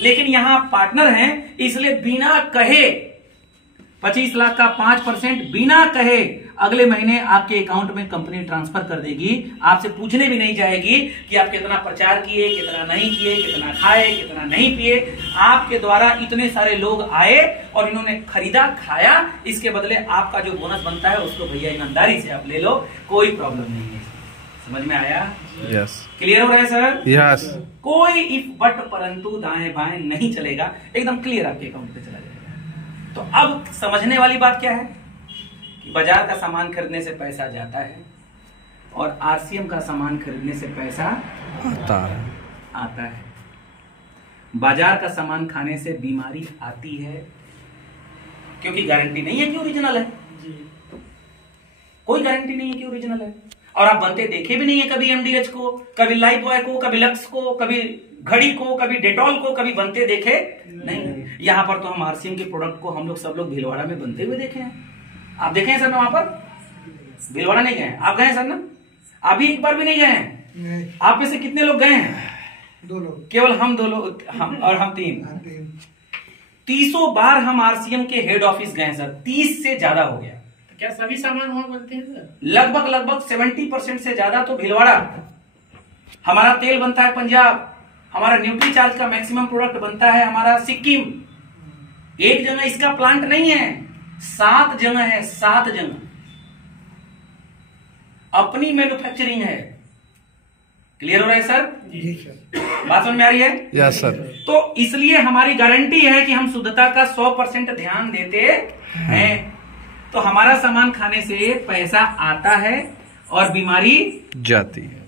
लेकिन यहां आप पार्टनर हैं, इसलिए बिना कहे 25 लाख का 5% बिना कहे अगले महीने आपके अकाउंट में कंपनी ट्रांसफर कर देगी। आपसे पूछने भी नहीं जाएगी कि आप कितना प्रचार किए, कितना नहीं किए, कितना खाए, कितना नहीं पिए। आपके द्वारा इतने सारे लोग आए और इन्होंने खरीदा, खाया, इसके बदले आपका जो बोनस बनता है उसको भैया ईमानदारी से आप ले लो, कोई प्रॉब्लम नहीं है। समझ में आया? यस। क्लियर हो रहा है सर? यस। कोई इफ बट परंतु दाएं बाएं नहीं चलेगा, एकदम क्लियर आपके अकाउंट पे चला जाएगा। तो अब समझने वाली बात क्या है कि बाजार का सामान खरीदने से पैसा जाता है और आरसीएम का सामान खरीदने से पैसा आता है। बाजार का सामान खाने से बीमारी आती है, क्योंकि गारंटी नहीं है कि ओरिजिनल है, कोई गारंटी नहीं है कि ओरिजिनल है। और आप बनते देखे भी नहीं है कभी एमडीएच को, कभी लाइफ बॉय को, कभी लक्स को, कभी घड़ी को, कभी डेटॉल को, कभी बनते देखे नहीं। यहाँ पर तो हम आरसीएम के प्रोडक्ट को हम लोग सब लोग भीलवाड़ा में बनते हुए देखे हैं। आप देखे हैं सर ना? वहां पर भीलवाड़ा नहीं गए? आप गए सर ना? अभी एक बार भी नहीं गए हैं? आप में से कितने लोग गए हैं? 2 लोग। केवल हम 2 लोग, हम और हम 3। 30 बार हम आरसीएम के हेड ऑफिस गए सर, 30 से ज्यादा हो गया। क्या सभी सामान वहां बनते हैं सर? लगभग 70% से ज्यादा तो भीलवाड़ा। हमारा तेल बनता है पंजाब, हमारा न्यूट्री चार्ज का मैक्सिमम प्रोडक्ट बनता है हमारा सिक्किम। एक जगह इसका प्लांट नहीं है, 7 जगह है, 7 जगह अपनी मैन्युफैक्चरिंग है। क्लियर हो रहा है सर? जी सर। बात समझ में आ रही है? Yes sir. तो इसलिए हमारी गारंटी है कि हम शुद्धता का 100% ध्यान देते हैं। तो हमारा सामान खाने से पैसा आता है और बीमारी जाती है।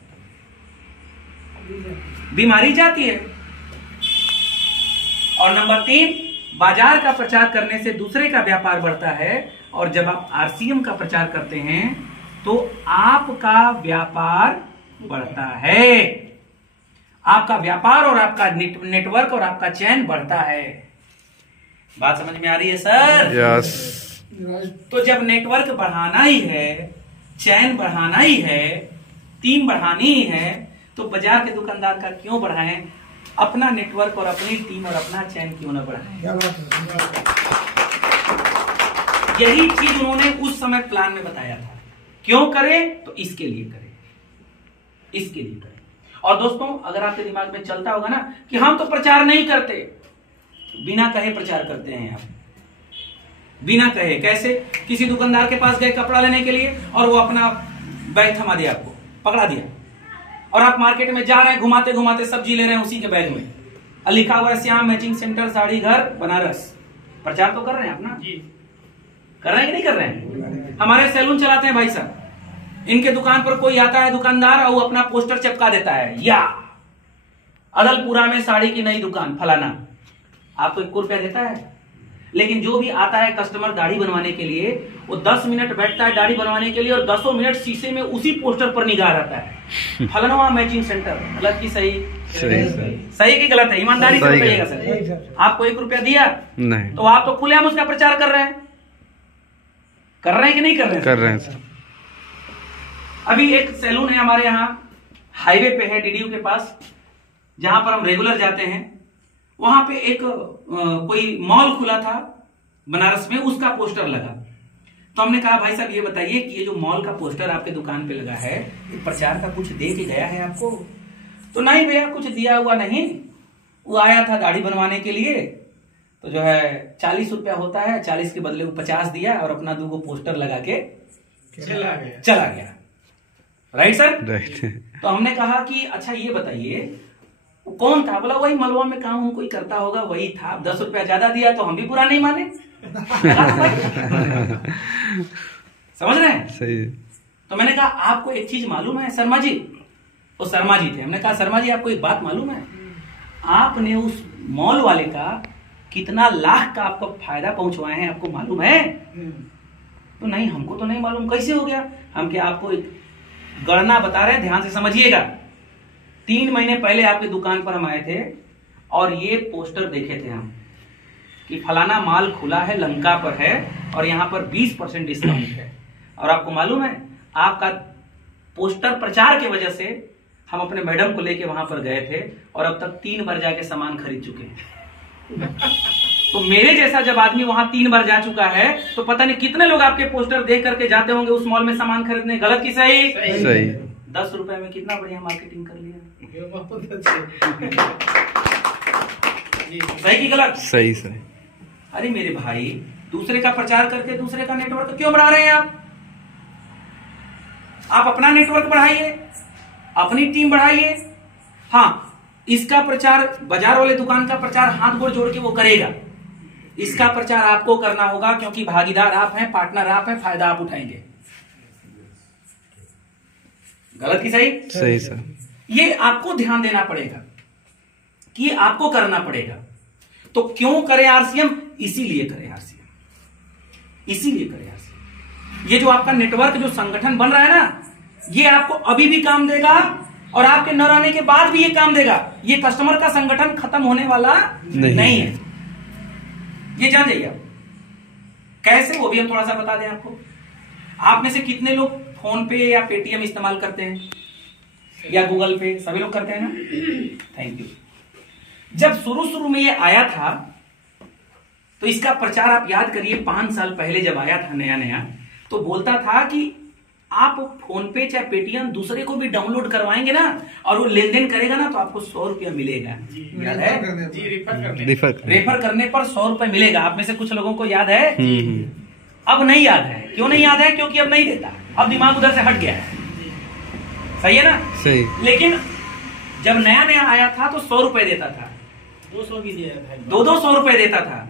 बीमारी जाती है। और नंबर 3, बाजार का प्रचार करने से दूसरे का व्यापार बढ़ता है। और जब आप आरसीएम का प्रचार करते हैं तो आपका व्यापार बढ़ता है। आपका व्यापार और आपका नेटवर्क और आपका चैन बढ़ता है। बात समझ में आ रही है सर? यस। तो जब नेटवर्क बढ़ाना ही है, चैन बढ़ाना ही है, टीम बढ़ानी ही है, तो बाजार के दुकानदार का क्यों बढ़ाएं? अपना नेटवर्क और अपनी टीम और अपना चैन क्यों ना बढ़ाएं? क्या बात है? यही चीज उन्होंने उस समय प्लान में बताया था। क्यों करें? तो इसके लिए करें, इसके लिए करें। और दोस्तों, अगर आपके दिमाग में चलता होगा ना कि हम तो प्रचार नहीं करते, बिना कहे प्रचार करते हैं आप, बिना कहे। कैसे? किसी दुकानदार के पास गए कपड़ा लेने के लिए और वो अपना बैग थमा दिया, आपको पकड़ा दिया, और आप मार्केट में जा रहे हैं, घुमाते घुमाते सब्जी ले रहे हैं उसी के बैग में, और लिखा हुआ है श्याम मैचिंग सेंटर साड़ी घर बनारस। प्रचार तो कर रहे हैं अपना, कर रहे हैं कि नहीं कर रहे हैं? हमारे सैलून चलाते हैं भाई साहब, इनके दुकान पर कोई आता है दुकानदार और वो अपना पोस्टर चिपका देता है, या अदलपुरा में साड़ी की नई दुकान फलाना, आपको 1 रुपया देता है। लेकिन जो भी आता है कस्टमर दाढ़ी बनवाने के लिए, वो 10 मिनट बैठता है दाढ़ी बनवाने के लिए और 10 मिनट शीशे में उसी पोस्टर पर निगाह रहता है, फलाना मैचिंग सेंटर। गलत की सही? सही की गलत है? ईमानदारी से बताइएगा सर। आपको 1 रुपया दिया नहीं, तो आप तो खुलेआम उसका प्रचार कर रहे हैं, कर रहे हैं कि नहीं कर रहे हैं? कर रहे हैं सर। अभी एक सैलून है हमारे यहाँ, हाईवे पे है डीडीयू के पास, जहां पर हम रेगुलर जाते हैं। वहां पे एक कोई मॉल खुला था बनारस में, उसका पोस्टर लगा। तो हमने कहा भाई साहब ये बताइए कि ये जो मॉल का पोस्टर आपके दुकान पे लगा है, ये प्रचार का कुछ दे के गया है आपको? तो नहीं भैया, कुछ दिया हुआ नहीं, वो आया था दाढ़ी बनवाने के लिए, तो जो है 40 रुपया होता है, 40 के बदले वो 50 दिया और अपना 2 पोस्टर लगा के चला गया। Right sir? राइट। तो हमने कहा कि अच्छा ये बताइए वो कौन था? बोला वही मलवा में काम कोई करता होगा, वही था। 10 रुपया ज्यादा दिया तो हम भी बुरा नहीं माने। समझ रहे हैं? सही। तो मैंने कहा आपको एक चीज मालूम है शर्मा जी? वो शर्मा जी थे। हमने कहा शर्मा जी आपको एक बात मालूम है, आपने उस मॉल वाले का कितना लाख का आपको फायदा पहुंचवाए हैं, आपको मालूम है? तो नहीं, हमको तो नहीं मालूम। कैसे हो गया? हम क्या आपको एक गणना बता रहे हैं, ध्यान से समझिएगा। 3 महीने पहले आपकी दुकान पर हम आए थे और ये पोस्टर देखे थे हम कि फलाना माल खुला है, लंका पर है और यहाँ पर 20% डिस्काउंट है। और आपको मालूम है आपका पोस्टर प्रचार की वजह से हम अपने मैडम को लेके वहां पर गए थे और अब तक 3 बार जाके सामान खरीद चुके हैं। तो मेरे जैसा जब आदमी वहां 3 बार जा चुका है तो पता नहीं कितने लोग आपके पोस्टर देख करके जाते होंगे उस मॉल में सामान खरीदने। गलत की सही? सही। 10 रुपए में कितना बढ़िया मार्केटिंग कर लिया। सही की गलत? सही सही। अरे मेरे भाई, दूसरे का प्रचार करके दूसरे का नेटवर्क क्यों बढ़ा रहे हैं आप अपना नेटवर्क बढ़ाइए, अपनी टीम बढ़ाइए। हाँ, इसका प्रचार, बाजार वाले दुकान का प्रचार हाथ गोड़ जोड़ के वो करेगा, इसका प्रचार आपको करना होगा क्योंकि भागीदार आप हैं, पार्टनर आप हैं, फायदा आप उठाएंगे। गलत की सही? सही सर। ये आपको ध्यान देना पड़ेगा कि आपको करना पड़ेगा। तो क्यों करें आरसीएम? इसीलिए करें आरसीएम, इसीलिए करें आरसीएम। ये जो आपका नेटवर्क, जो संगठन बन रहा है ना, ये आपको अभी भी काम देगा और आपके न रहने के बाद भी ये काम देगा। ये कस्टमर का संगठन खत्म होने वाला नहीं है, ये जान जाइए आप। कैसे, वो भी हम थोड़ा सा बता दें आपको। आप में से कितने लोग फोन पे या पेटीएम इस्तेमाल करते हैं या गूगल पे? सभी लोग करते हैं ना? Thank you. जब शुरू में ये आया था तो इसका प्रचार आप याद करिए, 5 साल पहले जब आया था नया नया, तो बोलता था कि आप फोन पे चाहे पेटीएम दूसरे को भी डाउनलोड करवाएंगे ना और वो लेन देन करेगा ना तो आपको 100 रुपया मिलेगा। याद है? रेफर करने पर 100 रुपए मिलेगा। आप में से कुछ लोगों को याद है? अब नहीं याद है। क्यों नहीं याद है? क्योंकि अब नहीं देता, अब दिमाग उधर से हट गया है। सही है ना? सही। लेकिन जब नया नया आया था तो 100 रुपए देता था, 200 भी दिया था, 200 रुपए देता था।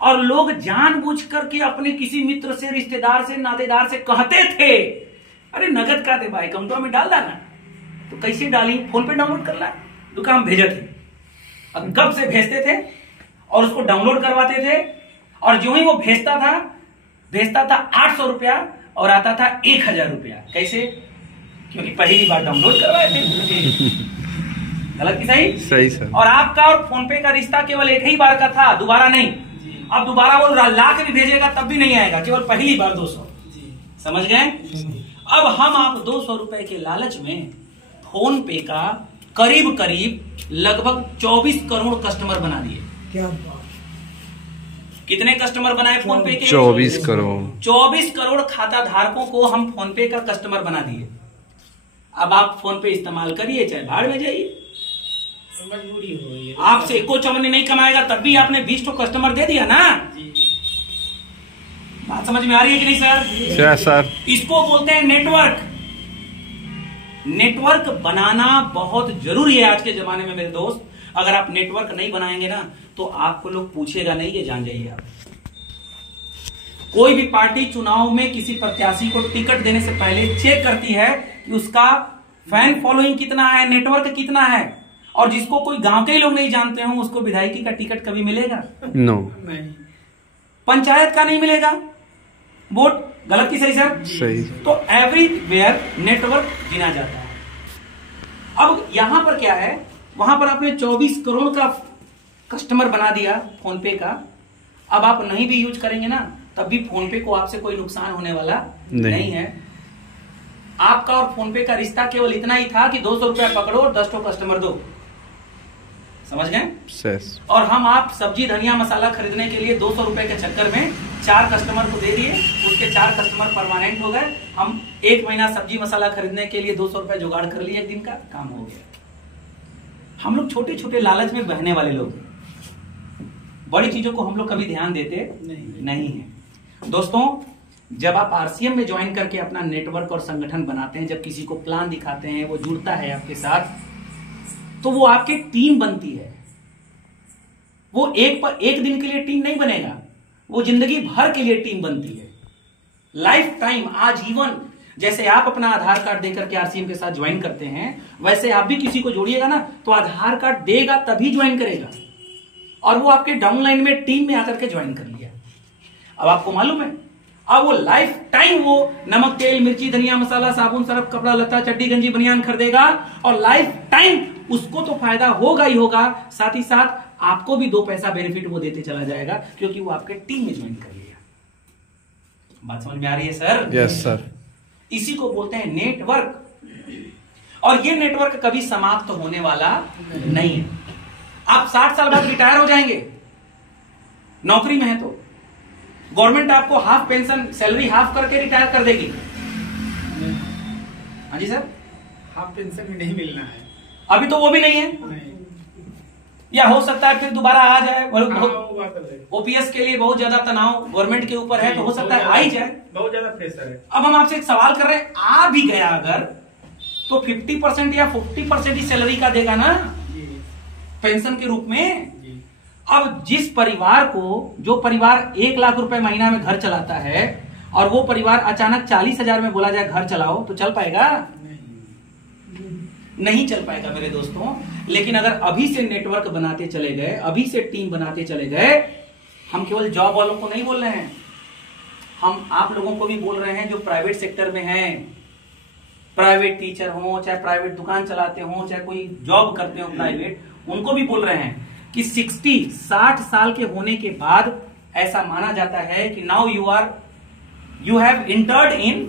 और लोग जानबूझ करके अपने किसी मित्र से, रिश्तेदार से, नातेदार से कहते थे, अरे नगद का दे भाई, अकाउंट में डाल देना। तो कैसे डाली? फोन पे डाउनलोड कर ला। दुकान हम भेजे थे, अब कब से भेजते थे और उसको डाउनलोड करवाते थे। और जो ही वो भेजता था 800 रुपया और आता था 1000 रुपया। कैसे? क्योंकि पहली बार डाउनलोड करवाए थे। गलत की सही? सही सर। और आपका और फोन पे का रिश्ता केवल एक ही बार का था, दोबारा नहीं। अब दोबारा वो लाख भी भेजेगा तब भी नहीं आएगा, केवल पहली बार 200। समझ गए? अब हम आप 200 रुपए के लालच में फोन पे का करीब लगभग 24 करोड़ कस्टमर बना दिए। कितने कस्टमर बनाए फोन पे के? 24 करोड़। 24 करोड़ खाता धारकों को हम फोन पे का कस्टमर बना दिए। अब आप फोन पे इस्तेमाल करिए, चाहे भाड़ में जाइए, मजबूरी हो रही है। आपसे एको चवन्नी नहीं कमाएगा, तब भी आपने 20 तो कस्टमर दे दिया ना। बात समझ में आ रही है कि नहीं सर? Yes sir. इसको बोलते हैं नेटवर्क। नेटवर्क बनाना बहुत जरूरी है आज के जमाने में मेरे दोस्त। अगर आप नेटवर्क नहीं बनाएंगे ना तो आपको लोग पूछेगा नहीं, ये जान जाइए आप। कोई भी पार्टी चुनाव में किसी प्रत्याशी को टिकट देने से पहले चेक करती है कि उसका फैन फॉलोइंग कितना है, नेटवर्क कितना है। और जिसको कोई गांव के ही लोग नहीं जानते हो उसको विधायकी का टिकट कभी मिलेगा? नो। पंचायत का नहीं मिलेगा वोट। गलत की सही सर? सही। तो एवरीवेयर नेटवर्क गिना जाता है। अब यहां पर क्या है, वहां पर आपने 24 करोड़ का कस्टमर बना दिया फोन पे का। अब आप नहीं भी यूज करेंगे ना तब भी फोन पे को आपसे कोई नुकसान होने वाला नहीं है। आपका और फोन पे का रिश्ता केवल इतना ही था कि 200 रुपया पकड़ो और 10 कस्टमर दो। समझ गए? और हम आप सब्जी धनिया मसाला खरीदने के लिए 200 रुपए के चक्कर में 4 कस्टमर को दे दिए, उसके 4 कस्टमर परमानेंट हो गए। हम 1 महीना सब्जी मसाला खरीदने के लिए 200 रुपए जुगाड़ कर लिए, एक दिन का काम हो गया। हम लोग छोटे छोटे लालच में बहने वाले लोग, बड़ी चीजों को हम लोग कभी ध्यान देते नहीं है। दोस्तों, जब आप आरसीएम में ज्वाइन करके अपना नेटवर्क और संगठन बनाते हैं, जब किसी को प्लान दिखाते हैं, वो जुड़ता है आपके साथ, तो वो आपकी टीम बनती है। वो एक दिन के लिए टीम नहीं बनेगा, वो जिंदगी भर के लिए टीम बनती है। लाइफ टाइम, आजीवन। जैसे आप अपना आधार कार्ड देकर के आरसीएम के साथ ज्वाइन करते हैं, वैसे आप भी किसी को जोड़िएगा ना तो आधार कार्ड देगा तभी ज्वाइन करेगा। और वो आपके डाउनलाइन में टीम में आकर के ज्वाइन कर लिया। अब आपको मालूम है, अब वो लाइफ टाइम वो नमक तेल मिर्ची धनिया मसाला साबुन सरफ कपड़ा लत्ता चड्डी गंजी बनियान खरीदेगा और लाइफ टाइम उसको तो फायदा होगा ही होगा, साथ ही साथ आपको भी 2 पैसा बेनिफिट वो देते चला जाएगा क्योंकि वो आपके टीम में ज्वाइन कर लिया। बात समझ में आ रही है सर? Yes sir. इसी को बोलते हैं नेटवर्क। और ये नेटवर्क कभी समाप्त होने वाला नहीं है। आप 60 साल बाद रिटायर हो जाएंगे, नौकरी में है तो गवर्नमेंट आपको हाफ पेंशन सैलरी हाफ करके रिटायर कर देगी। हाँ जी सर, हाफ पेंशन भी नहीं मिलना है अभी तो, वो भी नहीं है। या हो सकता है फिर दोबारा आ जाए। ओपीएस के लिए बहुत ज्यादा तनाव गवर्नमेंट के ऊपर है, तो हो सकता है आ ही जाए, बहुत ज्यादा प्रेशर है। अब हम आपसे एक सवाल कर रहे हैं, आ भी गया अगर तो 50% या 40% ही सैलरी का देगा ना पेंशन के रूप में। अब जिस परिवार को, जो परिवार 1 लाख रुपए महीना में घर चलाता है और वो परिवार अचानक 40,000 में बोला जाए घर चलाओ, तो चल पाएगा? नहीं चल पाएगा मेरे दोस्तों। लेकिन अगर अभी से नेटवर्क बनाते चले गए, अभी से टीम बनाते चले गए, हम केवल जॉब वालों को नहीं बोल रहे हैं, हम आप लोगों को भी बोल रहे हैं जो प्राइवेट सेक्टर में हैं, प्राइवेट टीचर हो, चाहे प्राइवेट दुकान चलाते हो, चाहे कोई जॉब करते हो प्राइवेट, उनको भी बोल रहे हैं कि 60 साल के होने के बाद ऐसा माना जाता है कि नाउ यू हैव इंटर्ड इन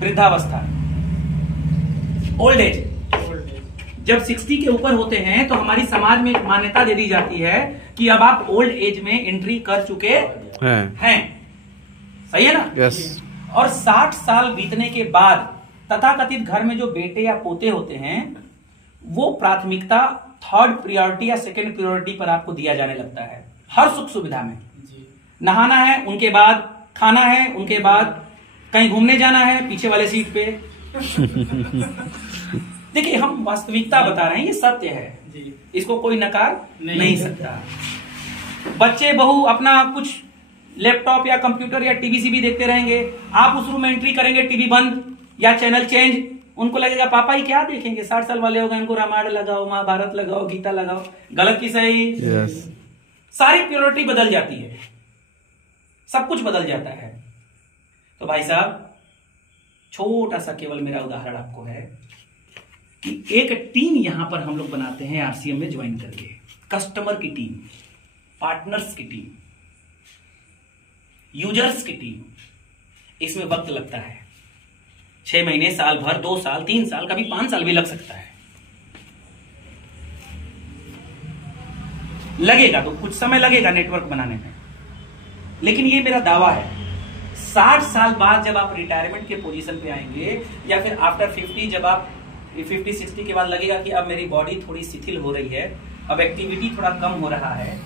वृद्धावस्था, ओल्ड एज। जब 60 के ऊपर होते हैं तो हमारी समाज में एक मान्यता दे दी जाती है कि अब आप ओल्ड एज में एंट्री कर चुके हैं। सही है ना? यस। और 60 साल बीतने के बाद तथाकथित घर में जो बेटे या पोते होते हैं, वो प्राथमिकता 3rd प्रायोरिटी या 2nd प्रायोरिटी पर आपको दिया जाने लगता है हर सुख सुविधा में। नहाना है उनके बाद, खाना है उनके बाद, कहीं घूमने जाना है पीछे वाले सीट पे। देखिए, हम वास्तविकता बता रहे हैं, ये सत्य है, इसको कोई नकार नहीं सकता। बच्चे बहू अपना कुछ लैपटॉप या कंप्यूटर या टीवी सीवी देखते रहेंगे, आप उस रूम में एंट्री करेंगे, टीवी बंद या चैनल चेंज, उनको लगेगा पापा ही क्या देखेंगे, 60 साल वाले हो गए, उनको रामायण लगाओ, महाभारत लगाओ, गीता लगाओ। गलत की सही? यस। सारी प्रायोरिटी बदल जाती है, सब कुछ बदल जाता है। तो भाई साहब, छोटा सा केवल मेरा उदाहरण आपको है कि एक टीम यहां पर हम लोग बनाते हैं आरसीएम में ज्वाइन करके, कस्टमर की टीम, पार्टनर्स की टीम, यूजर्स की टीम। इसमें वक्त लगता है, 6 महीने, साल भर, 2 साल, 3 साल, कभी 5 साल भी लग सकता है। लगेगा, तो कुछ समय लगेगा नेटवर्क बनाने में, लेकिन ये मेरा दावा है 60 साल बाद जब आप रिटायरमेंट के पोजीशन पे आएंगे या फिर आफ्टर 50, जब आप 50-60 के बाद लगेगा कि अब मेरी बॉडी थोड़ी शिथिल हो रही है, अब एक्टिविटी थोड़ा कम हो रहा है,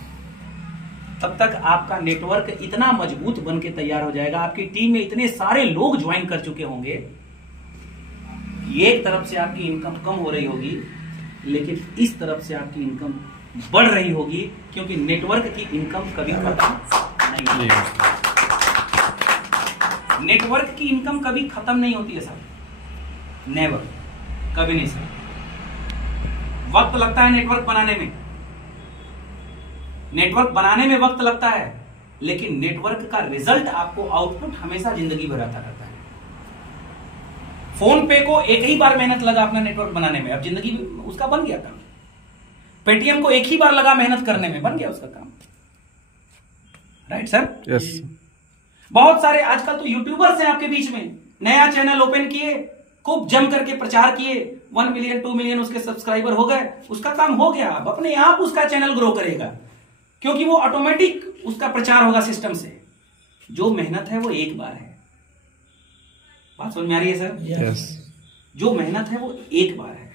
तब तक आपका नेटवर्क इतना मजबूत बन के तैयार हो जाएगा, आपकी टीम में इतने सारे लोग ज्वाइन कर चुके होंगे, एक तरफ से आपकी इनकम कम हो रही होगी लेकिन इस तरफ से आपकी इनकम बढ़ रही होगी, क्योंकि नेटवर्क की इनकम कभी खत्म नहीं होती। नेटवर्क की इनकम कभी खत्म नहीं होती है सर, नेवर, कभी नहीं सर। वक्त लगता है नेटवर्क बनाने में, नेटवर्क बनाने में वक्त लगता है, लेकिन नेटवर्क का रिजल्ट आपको आउटपुट हमेशा जिंदगी भर आता रहता है। फोन पे को एक ही बार मेहनत लगा अपना नेटवर्क बनाने में, अब जिंदगी उसका बन गया काम। पेटीएम को एक ही बार लगा मेहनत करने में, बन गया उसका काम। Right sir? यस। बहुत सारे आजकल तो यूट्यूबर्स हैं आपके बीच में, नया चैनल ओपन किए, खूब जम करके प्रचार किए, 1 मिलियन 2 मिलियन उसके सब्सक्राइबर हो गए, उसका काम हो गया। अब अपने आप उसका चैनल ग्रो करेगा, क्योंकि वो ऑटोमेटिक उसका प्रचार होगा सिस्टम से। जो मेहनत है वो एक बार है, बात समझ में आ रही है सर? यस। जो मेहनत है वो एक बार है।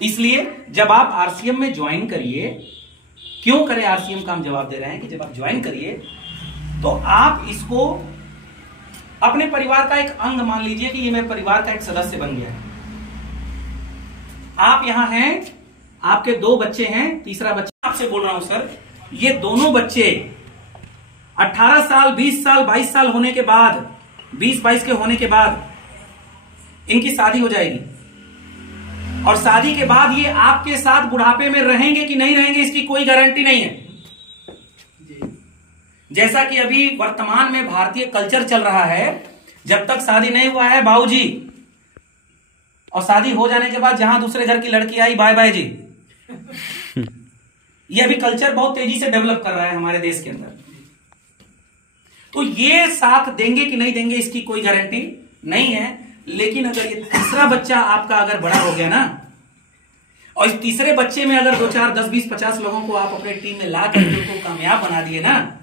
इसलिए जब आप आरसीएम में ज्वाइन करिए, क्यों करें आरसीएम का हम जवाब दे रहे हैं कि जब आप ज्वाइन करिए तो आप इसको अपने परिवार का एक अंग मान लीजिए कि ये मेरे परिवार का एक सदस्य बन गया है। आप यहां हैं, आपके 2 बच्चे हैं, तीसरा बच्चा आपसे बोल रहा हूं सर, ये दोनों बच्चे 18 साल 20 साल 22 साल होने के बाद, 20-22 के होने के बाद इनकी शादी हो जाएगी, और शादी के बाद ये आपके साथ बुढ़ापे में रहेंगे कि नहीं रहेंगे इसकी कोई गारंटी नहीं है। जैसा कि अभी वर्तमान में भारतीय कल्चर चल रहा है, जब तक शादी नहीं हुआ है बाबूजी, और शादी हो जाने के बाद जहां दूसरे घर की लड़की आई बाय बाय जी। ये अभी कल्चर बहुत तेजी से डेवलप कर रहा है हमारे देश के अंदर। तो ये साथ देंगे कि नहीं देंगे इसकी कोई गारंटी नहीं है, लेकिन अगर ये तीसरा बच्चा आपका अगर बड़ा हो गया ना, और इस तीसरे बच्चे में अगर 2 4 10 20 50 लोगों को आप अपने टीम में ला करके उनको कामयाब बना दिए ना,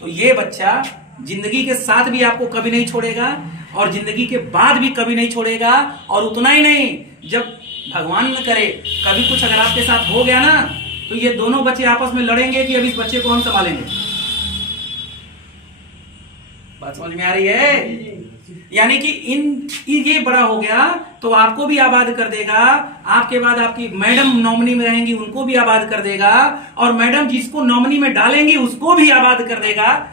तो ये बच्चा जिंदगी के साथ भी आपको कभी नहीं छोड़ेगा और जिंदगी के बाद भी कभी नहीं छोड़ेगा। और उतना ही नहीं, जब भगवान न करे कभी कुछ अगर आपके साथ हो गया ना, तो ये दोनों बच्चे आपस में लड़ेंगे कि अब इस बच्चे को हम संभालेंगे। बात समझ में आ रही है? यानी कि ये बड़ा हो गया तो आपको भी आबाद कर देगा, आपके बाद आपकी मैडम नॉमिनी में रहेंगी उनको भी आबाद कर देगा, और मैडम जिसको नॉमिनी में डालेंगी उसको भी आबाद कर देगा।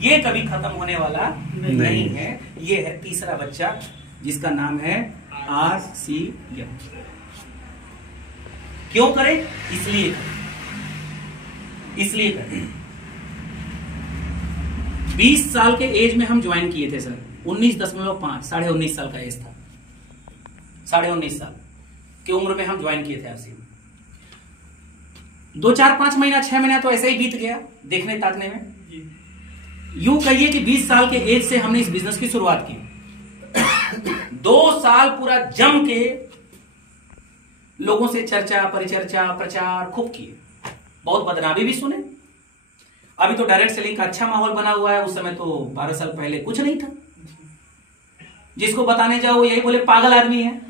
ये कभी खत्म होने वाला नहीं है। ये है तीसरा बच्चा जिसका नाम है आरसीएम। क्यों करें? इसलिए करें। 20 साल के एज में हम ज्वाइन किए थे सर, 19.5, 19.5 साल का एज था, 19.5 साल की उम्र में हम ज्वाइन किए थे आरसीएम। 2 4 5 महीना 6 महीना तो ऐसे ही बीत गया देखने ताकने में। यूं कहिए कि 20 साल के एज से हमने इस बिजनेस की शुरुआत की। 2 साल पूरा जम के लोगों से चर्चा परिचर्चा प्रचार खूब किए, बहुत बदनामी भी सुने। अभी तो डायरेक्ट सेलिंग का अच्छा माहौल बना हुआ है, उस समय तो 12 साल पहले कुछ नहीं था। जिसको बताने जाओ यही बोले पागल आदमी है,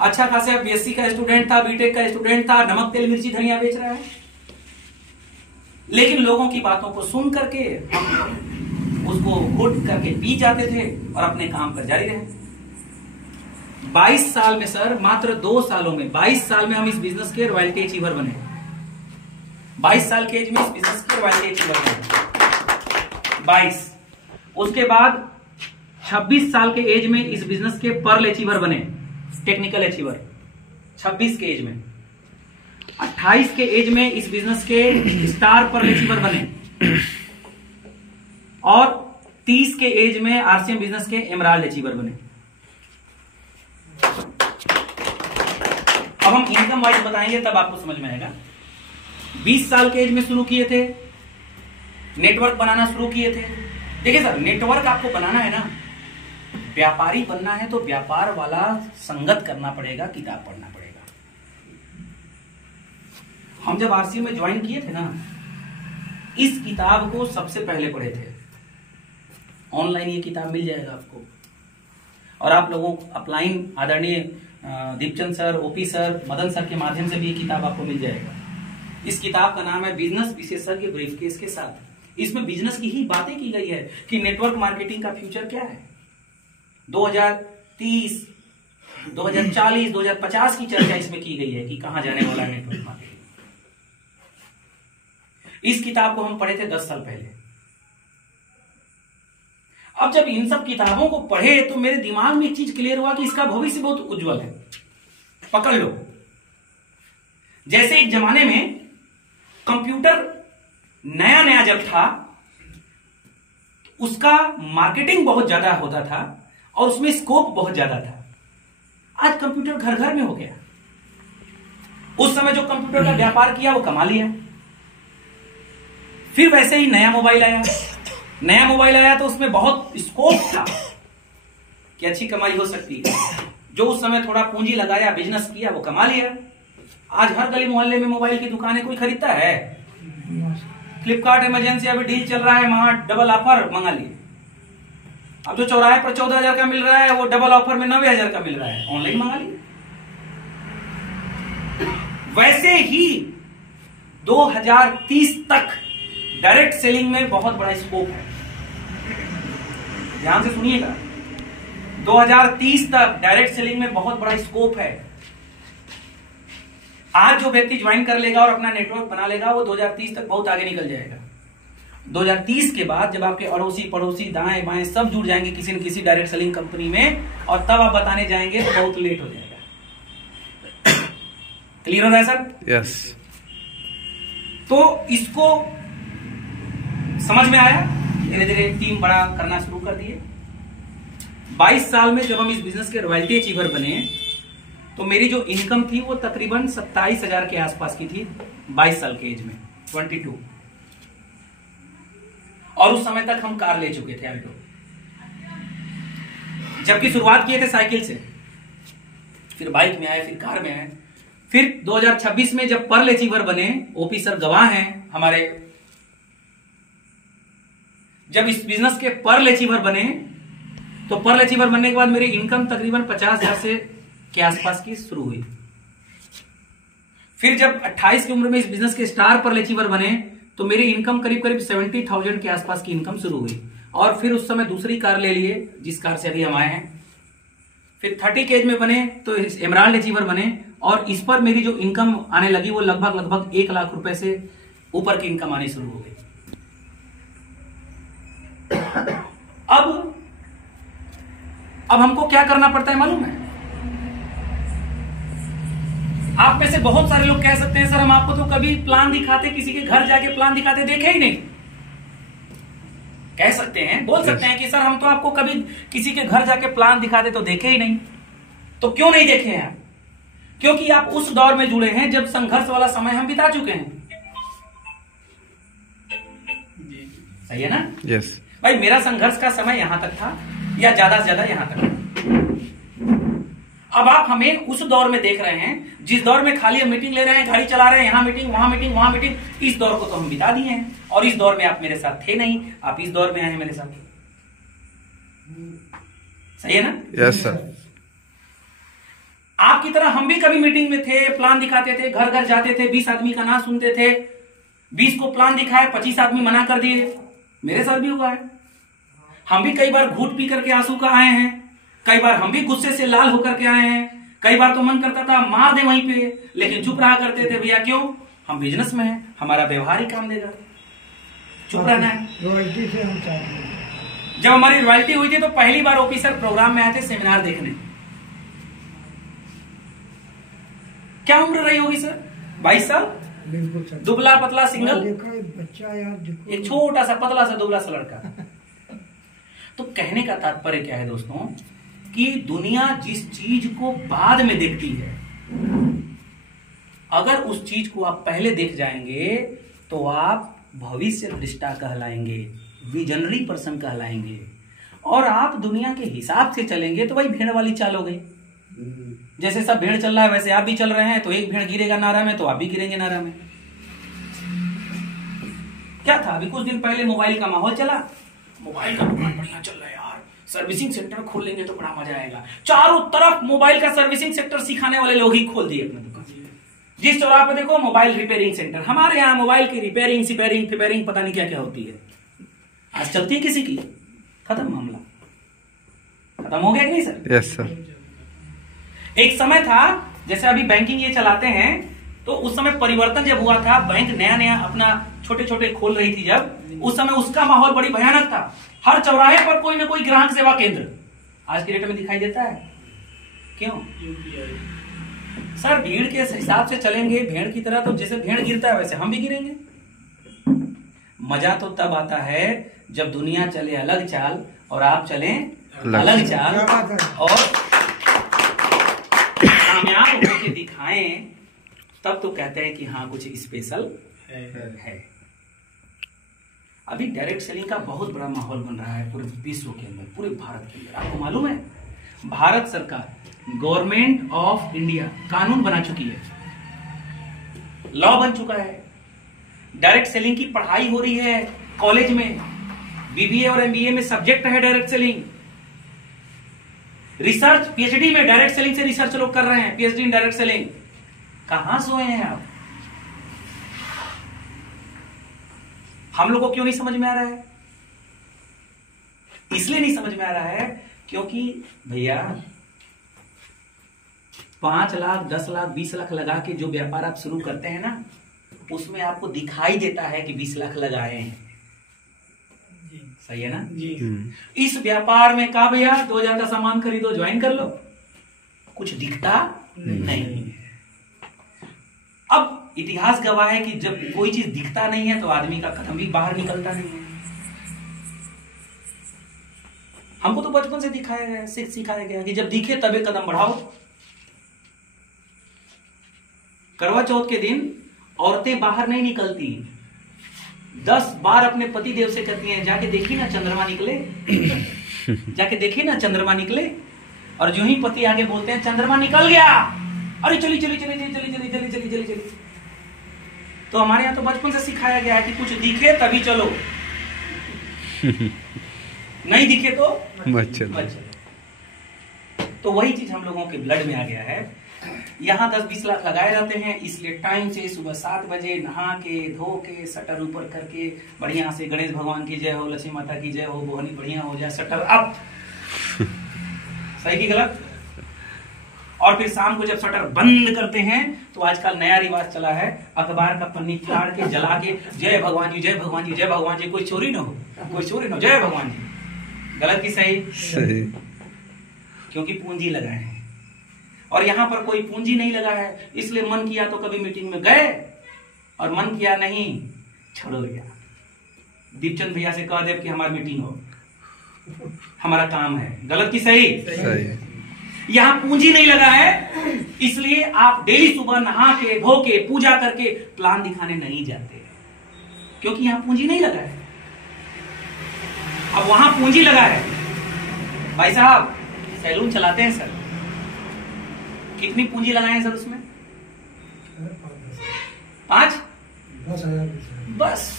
अच्छा खासा बीएससी का स्टूडेंट था, बीटेक का स्टूडेंट था, नमक तेल मिर्ची धनिया बेच रहा है। लेकिन लोगों की बातों को सुन करके हम उसको घुट करके पी जाते थे और अपने काम पर जारी रहे। 22 साल में सर, मात्र 2 सालों में, 22 साल में हम इस बिजनेस के रॉयल्टी अचीवर बने। 22 साल के एज में इस बिजनेस के रॉयल्टी अचीवर बने 22। उसके बाद 26 साल के एज में इस बिजनेस के पर्ल अचीवर बने, टेक्निकल अचीवर 26 के एज में। 28 के एज में इस बिजनेस के स्टार पर्ल अचीवर बने, और 30 के एज में आरसीएम बिजनेस के एमराल्ड अचीवर बने। अब हम इनकम वाइज बताएंगे तब आपको समझ में आएगा। 20 साल के एज में शुरू किए थे, नेटवर्क बनाना शुरू किए थे। देखिए सर, नेटवर्क आपको बनाना है ना, व्यापारी बनना है तो व्यापार वाला संगत करना पड़ेगा, किताब पढ़ना पड़ेगा। हम जब आरसीएम में ज्वाइन किए थे ना, इस किताब को सबसे पहले पढ़े थे। ऑनलाइन ये किताब मिल जाएगा आपको, और आप लोगों को अपलाइन आदरणीय Deepchand sir, OP sir, Madan sir के माध्यम से भी ये किताब आपको मिल जाएगा। इस किताब का नाम है बिजनेस विशेषज्ञ ब्रीफकेस के साथ। इसमें बिजनेस की ही बातें की गई है कि नेटवर्क मार्केटिंग का फ्यूचर क्या है। 2030, 2040, 2050 की चर्चा इसमें की गई है कि कहां जाने वाला है नेटवर्क मार्केटिंग। इस किताब को हम पढ़े थे 10 साल पहले। अब जब इन सब किताबों को पढ़े तो मेरे दिमाग में एक चीज क्लियर हुआ कि इसका भविष्य बहुत उज्जवल है। पकड़ लो, जैसे एक जमाने में कंप्यूटर नया नया जब था, उसका मार्केटिंग बहुत ज्यादा होता था और उसमें स्कोप बहुत ज्यादा था। आज कंप्यूटर घर घर में हो गया। उस समय जो कंप्यूटर का व्यापार किया वो कमा लिया। फिर वैसे ही नया मोबाइल आया। नया मोबाइल आया तो उसमें बहुत स्कोप था कि अच्छी कमाई हो सकती है। जो उस समय थोड़ा पूंजी लगाया, बिजनेस किया, वो कमा लिया। आज हर गली मोहल्ले में मोबाइल की दुकानें कोई खरीदता है? फ्लिपकार्ट, इमरजेंसी अभी डील चल रहा है, वहां डबल ऑफर मंगा लिए। अब जो चौराहे पर 14,000 का मिल रहा है वो डबल ऑफर में 90,000 का मिल रहा है, ऑनलाइन मंगा लिए। वैसे ही 2030 तक डायरेक्ट सेलिंग में बहुत बड़ा स्कोप है। ध्यान से सुनिएगा, 2030 तक डायरेक्ट सेलिंग में बहुत बड़ा स्कोप है। आज जो व्यक्ति ज्वाइन कर लेगा और अपना नेटवर्क बना लेगा वो 2030 तक बहुत आगे निकल जाएगा। 2030 के बाद जब आपके अड़ोसी पड़ोसी दाएं बाएं सब जुड़ जाएंगे किसी न किसी डायरेक्ट सेलिंग कंपनी में, और तब आप बताने जाएंगे तो बहुत लेट हो जाएगा। क्लियर हो रहा है सर? यस। तो इसको समझ में आया। धीरे धीरे टीम बड़ा करना शुरू कर दिए। 22 साल में जब हम इस बिजनेस के रॉयल्टी अचीवर बने तो मेरी जो इनकम थी वो तकरीबन 27,000 के आसपास की थी। 22 साल के एज में, 22। और उस समय तक हम कार ले चुके थे अल्टो, जबकि शुरुआत किए थे साइकिल से, फिर बाइक में आए, फिर कार में आए। फिर 2026 में जब पर्ल अचीवर बने, ओपी सर गवाह हैं हमारे, जब इस बिजनेस के पर्ल अचीवर बने तो पर्ल अचीवर बनने के बाद मेरी इनकम तकरीबन 50,000 से के आसपास की शुरू हुई। फिर जब 28 की उम्र में इस बिजनेस के स्टार पर्ल अचीवर बने तो मेरी इनकम करीब करीब 70,000 के आसपास की इनकम शुरू हुई। और फिर उस समय दूसरी कार ले लिए जिस कार से अभी हम आए हैं। फिर 30 के एज में बने तो एमराल्ड अचीवर बने, और इस पर मेरी जो इनकम आने लगी वो लगभग 1 लाख रुपए से ऊपर की इनकम आनी शुरू हो गई। अब हमको क्या करना पड़ता है मालूम है? आप में से बहुत सारे लोग कह सकते हैं सर हम आपको तो कभी प्लान दिखाते, किसी के घर जाके प्लान दिखाते देखे ही नहीं। कह सकते हैं, बोल सकते हैं कि सर हम तो आपको कभी किसी के घर जाके प्लान दिखाते तो देखे ही नहीं। तो क्यों नहीं देखे हैं आप? क्योंकि आप उस दौर में जुड़े हैं जब संघर्ष वाला समय हम बिता चुके हैं। सही है ना? यस। भाई मेरा संघर्ष का समय यहां तक था, या ज्यादा से ज्यादा यहां तक। अब आप हमें उस दौर में देख रहे हैं जिस दौर में खाली हम मीटिंग ले रहे हैं, गाड़ी चला रहे हैं, यहां मीटिंग वहां मीटिंग वहां मीटिंग। इस दौर को तो हम बिता दिए हैं, और इस दौर में आप मेरे साथ थे नहीं, आप इस दौर में आए हैं मेरे साथ। सही है ना? Yes sir. आपकी तरह हम भी कभी मीटिंग में थे, प्लान दिखाते थे, घर घर जाते थे, 20 आदमी का ना सुनते थे, 20 को प्लान दिखाए, 25 आदमी मना कर दिए। मेरे साथ भी हुआ है। हम भी कई बार घूट पी करके आंसू का आए हैं, कई बार हम भी गुस्से से लाल होकर के आए हैं, कई बार तो मन करता था मार दे वहीं पे, लेकिन चुप रहा करते थे। भैया क्यों? हम बिजनेस में हैं, हमारा व्यवहार ही काम देगा, चुप रहना है। रॉयल्टी से हम चाहते हैं। जब हमारी रॉयल्टी हुई थी तो पहली बार ओपी सर प्रोग्राम में आए थे सेमिनार देखने। क्या उम्र रही होगी सर? 22 साल। बिल्कुल सर। दुबला पतला सिंगल, देखो एक बच्चा यार, देखो एक छोटा सा पतला सा दुबला सा लड़का। तो कहने का तात्पर्य क्या है दोस्तों, कि दुनिया जिस चीज को बाद में देखती है, अगर उस चीज को आप पहले देख जाएंगे तो आप भविष्य दृष्टा कहलाएंगे, विजनरी पर्सन कहलाएंगे। और आप दुनिया के हिसाब से चलेंगे तो वही भेड़ वाली चाल हो गई। जैसे सब भेड़ चल रहा है वैसे आप भी चल रहे हैं, तो एक भेड़ गिरेगा नारा में तो आप भी गिरेंगे नारा में। क्या था, अभी कुछ दिन पहले मोबाइल का माहौल चला, मोबाइल का दुकान बढ़िया चल रहा है यार, सर्विसिंग सेंटर खोल लेंगे तो बड़ा मजा आएगा। चारों तरफ मोबाइल का सर्विसिंग सेक्टर सिखाने वाले लोग ही खोल दिए अपने दुकान। जिस चौराहे पे देखो मोबाइल रिपेयरिंग सेंटर। हमारे यहाँ मोबाइल की रिपेयरिंग सिपेयरिंग फिपेयरिंग पता नहीं क्या क्या होती है। आज चलती है किसी की, खत्म मामला, खत्म हो गया कि नहीं सर? Yes sir. एक समय था, जैसे अभी बैंकिंग ये चलाते हैं, तो उस समय परिवर्तन जब हुआ था, बैंक नया नया अपना छोटे छोटे खोल रही थी जब, उस समय उसका माहौल बड़ी भयानक था। हर चौराहे पर कोई ना कोई ग्राहक सेवा केंद्र। आज की डेट में दिखाई देता है क्यों? सर भीड़ के हिसाब से चलेंगे, भेड़ की तरह, तो जैसे भेड़ गिरता है वैसे हम भी गिरेंगे। मजा तो तब आता है जब दुनिया चले अलग चाल और आप चलें अलग चाल, और कामयाब होके दिखाएं, तब तो कहते हैं कि हाँ कुछ स्पेशल है। अभी डायरेक्ट सेलिंग का बहुत बड़ा माहौल बन रहा है पूरे विश्व के अंदर, पूरे भारत के अंदर। आपको मालूम है भारत सरकार, गवर्नमेंट ऑफ इंडिया कानून बना चुकी है, लॉ बन चुका है। डायरेक्ट सेलिंग की पढ़ाई हो रही है कॉलेज में, बीबीए और एमबीए में सब्जेक्ट है डायरेक्ट सेलिंग। रिसर्च पीएचडी में डायरेक्ट सेलिंग से रिसर्च लोग कर रहे हैं, पीएचडी इन डायरेक्ट सेलिंग। कहां सोए हैं आप? हम लोग को क्यों नहीं समझ में आ रहा है? इसलिए नहीं समझ में आ रहा है क्योंकि भैया 5 लाख 10 लाख 20 लाख लगा के जो व्यापार आप शुरू करते हैं ना, उसमें आपको दिखाई देता है कि 20 लाख लगाए हैं। सही है ना जी? इस व्यापार में कहा भैया 2000 का सामान खरीदो, ज्वाइन कर लो, कुछ दिखता नहीं। अब इतिहास गवाह है कि जब कोई चीज दिखता नहीं है तो आदमी का कदम भी बाहर निकलता नहीं है। हमको तो बचपन से दिखाया गया, सिखाया गया कि जब दिखे तभी कदम बढ़ाओ। करवा चौथ के दिन औरतें बाहर नहीं निकलती, 10 बार अपने पति देव से कहती हैं जाके देखी ना चंद्रमा निकले, जाके देखी ना चंद्रमा निकले। और जो ही पति आगे बोलते हैं चंद्रमा निकल गया, अरे चली चली चली चली चली चली चली चली चली चली। तो हमारे यहाँ तो बचपन से सिखाया गया है कि कुछ दिखे तभी चलो, नहीं दिखे तो मत चलो। तो वही चीज हम लोगों के ब्लड में आ गया है। यहाँ 10-20 लाख लगाए जाते हैं, इसलिए टाइम से सुबह 7 बजे नहा के धो के शटर ऊपर करके बढ़िया से गणेश भगवान की जय हो, लक्ष्मी माता की जय हो, बोहनी बढ़िया हो जाए, शटर अप। सही की गलत? और फिर शाम को जब शटर बंद करते हैं तो आजकल नया रिवाज चला है, अखबार का पन्नी फाड़ के जला के जय भगवान जी जय भगवान जी जय भगवान जी, कोई चोरी ना हो, कोई चोरी ना हो, जय भगवान जी। गलत की सही? सही। क्योंकि पूंजी लगाए हैं और यहाँ पर कोई पूंजी नहीं लगा है, इसलिए मन किया तो कभी मीटिंग में गए और मन किया नहीं छोड़ो भैया। दीपचंद भैया से कह दे कि हमारी मीटिंग हो, हमारा काम है। गलत की सही? सही। यहाँ पूंजी नहीं लगा है, इसलिए आप डेली सुबह नहा के धो के पूजा करके प्लान दिखाने नहीं जाते, क्योंकि यहाँ पूंजी नहीं लगा है। अब वहां पूंजी लगा है। भाई साहब सैलून चलाते हैं सर, कितनी पूंजी लगाए हैं सर उसमें? 5-10,000 बस,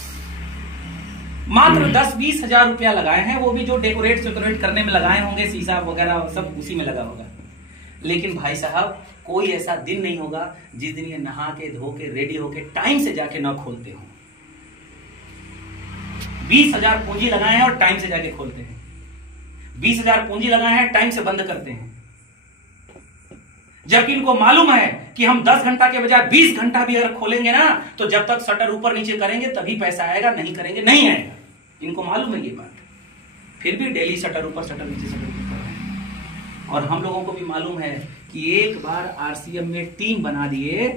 मात्र 10-20 हजार रुपया लगाए हैं, वो भी जो डेकोरेट करने में लगाए होंगे, शीशा वगैरह सब उसी में लगा होगा। लेकिन भाई साहब कोई ऐसा दिन नहीं होगा जिस दिन ये नहा के धो के रेडी होके टाइम से जाके न खोलते हो। 20,000 पूंजी लगाए हैं और टाइम से जाके खोलते हैं, 20,000 पूंजी लगाए हैं, टाइम से बंद करते हैं। जबकि इनको मालूम है कि हम 10 घंटा के बजाय 20 घंटा भी अगर खोलेंगे ना, तो जब तक शटर ऊपर नीचे करेंगे तभी पैसा आएगा, नहीं करेंगे नहीं आएगा। इनको मालूम है ये बात, फिर भी डेली शटर ऊपर शटर नीचे शटर ऊपर। और हम लोगों को भी मालूम है कि एक बार आरसीएम में टीम बना दिए,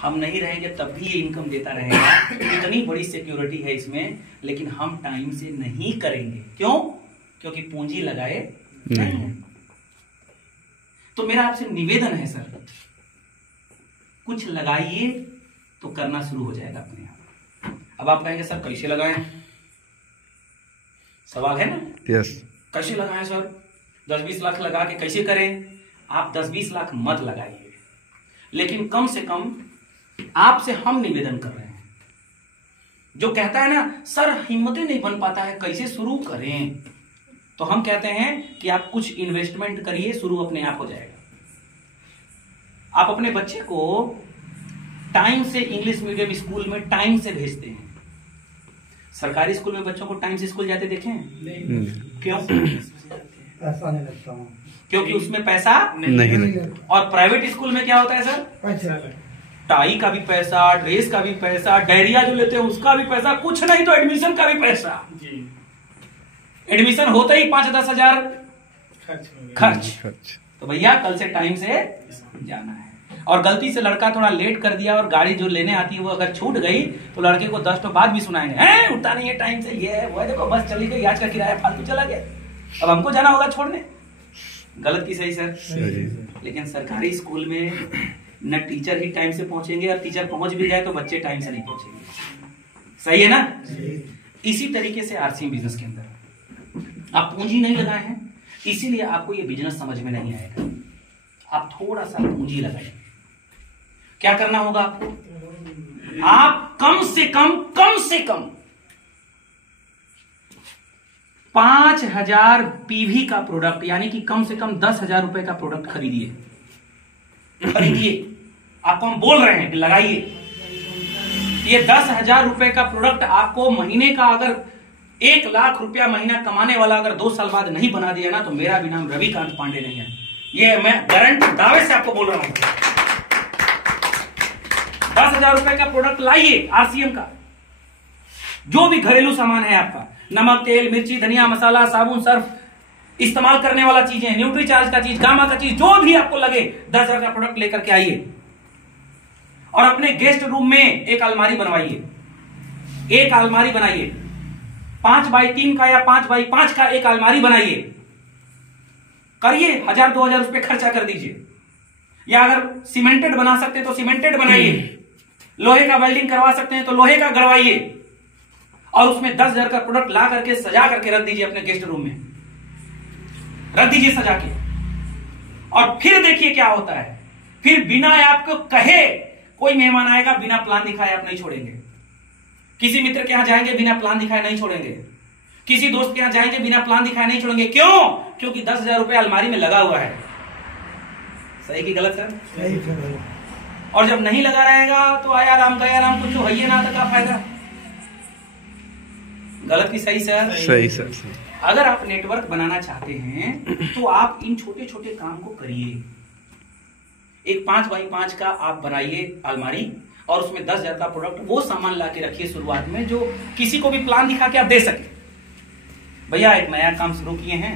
हम नहीं रहेंगे तब भी ये इनकम देता रहेगा। इतनी बड़ी सिक्योरिटी है इसमें, लेकिन हम टाइम से नहीं करेंगे। क्यों? क्योंकि पूंजी लगाए नहीं है। तो मेरा आपसे निवेदन है सर, कुछ लगाइए तो करना शुरू हो जाएगा अपने आप। अब आप कहेंगे सर कैसे लगाएं? सवाल है ना? यस। कैसे लगाएं सर? 10-20 लाख लगा के कैसे करें? आप 10-20 लाख मत लगाइए, लेकिन कम से कम आपसे हम निवेदन कर रहे हैं, जो कहता है ना सर हिम्मत ही नहीं बन पाता है, कैसे शुरू करें, तो हम कहते हैं कि आप कुछ इन्वेस्टमेंट करिए, शुरू अपने आप हो जाएगा। आप अपने बच्चे को टाइम से इंग्लिश मीडियम स्कूल में टाइम से भेजते हैं। सरकारी स्कूल में बच्चों को टाइम से स्कूल जाते देखे हैं? क्यों? पैसा नहीं लगता हूँ, क्योंकि उसमें पैसा नहीं। और प्राइवेट स्कूल में क्या होता है सर? पैसा टाई का भी पैसा, ड्रेस का भी पैसा, डायरिया जो लेते हैं उसका भी पैसा, कुछ नहीं तो एडमिशन का भी पैसा। जी, एडमिशन होते ही 5-10 हजार खर्च हो गया। खर्च। तो भैया कल से टाइम से जाना है। और गलती से लड़का थोड़ा लेट कर दिया और गाड़ी जो लेने आती है वो अगर छूट गई तो लड़के को 10 तो बाद भी सुनाएंगे, हैं उठता नहीं है टाइम से, ये है वो है, देखो बस चली गई, आज का किराया फालतू चला गया, अब हमको जाना होगा छोड़ने। गलत की सही सर? लेकिन सरकारी स्कूल में न टीचर ही टाइम से पहुंचेंगे और टीचर पहुंच भी जाए तो बच्चे टाइम से नहीं पहुंचेंगे। सही है ना? इसी तरीके से आरसीएम बिजनेस के अंदर आप पूंजी नहीं लगाए हैं, इसीलिए आपको ये बिजनेस समझ में नहीं आएगा। आप थोड़ा सा पूंजी लगाइए। क्या करना होगा आपको? आप कम से कम 5000 पीवी का प्रोडक्ट, यानी कि कम से कम 10,000 रुपए का प्रोडक्ट खरीदिए। आपको हम बोल रहे हैं कि लगाइए। ये 10,000 रुपए का प्रोडक्ट आपको महीने का, अगर 1 लाख रुपया महीना कमाने वाला अगर 2 साल बाद नहीं बना दिया ना, तो मेरा भी नाम रविकांत पांडे नहीं है। ये मैं गारंटी दावे से आपको बोल रहा हूं। 10,000 रुपए का प्रोडक्ट लाइए आरसीएम का, जो भी घरेलू सामान है आपका, नमक, तेल, मिर्ची, धनिया, मसाला, साबुन, सर्फ, इस्तेमाल करने वाला चीजें, न्यूट्री चार्ज का चीज, गामा का चीज, जो भी आपको लगे 10,000 का प्रोडक्ट लेकर के आइए और अपने गेस्ट रूम में एक अलमारी बनवाइए। एक अलमारी बनाइए, 5x3 का या 5x5 का एक अलमारी बनाइए। करिए, 1,000-2,000 रुपए खर्चा कर दीजिए। या अगर सीमेंटेड बना सकते हैं तो सीमेंटेड बनाइए, लोहे का वेल्डिंग करवा सकते हैं तो लोहे का गड़वाइए, और उसमें 10,000 का प्रोडक्ट ला करके सजा करके रख दीजिए अपने गेस्ट रूम में, रख दीजिए सजा के। और फिर देखिए क्या होता है। फिर बिना आपको कहे कोई मेहमान आएगा, बिना प्लान दिखाए आप नहीं छोड़ेंगे। किसी मित्र के यहां जाएंगे, बिना प्लान दिखाए नहीं छोड़ेंगे। किसी दोस्त के यहां जाएंगे, बिना प्लान दिखाए नहीं छोड़ेंगे। क्यों? क्योंकि 10,000 रुपए अलमारी में लगा हुआ है। सही की गलत सर? सही सर। और जब नहीं लगा रहेगा तो आया राम गया राम, कुछ है ही ना, तो क्या फायदा? गलत की सही सर? सही सर। अगर आप नेटवर्क बनाना चाहते हैं तो आप इन छोटे छोटे काम को करिए। एक 5x5 का आप बनाइए अलमारी, और उसमें 10,000 का प्रोडक्ट, वो सामान ला के रखिए शुरुआत में, जो किसी को भी प्लान दिखा के आप दे सके। भैया एक नया काम शुरू किए हैं,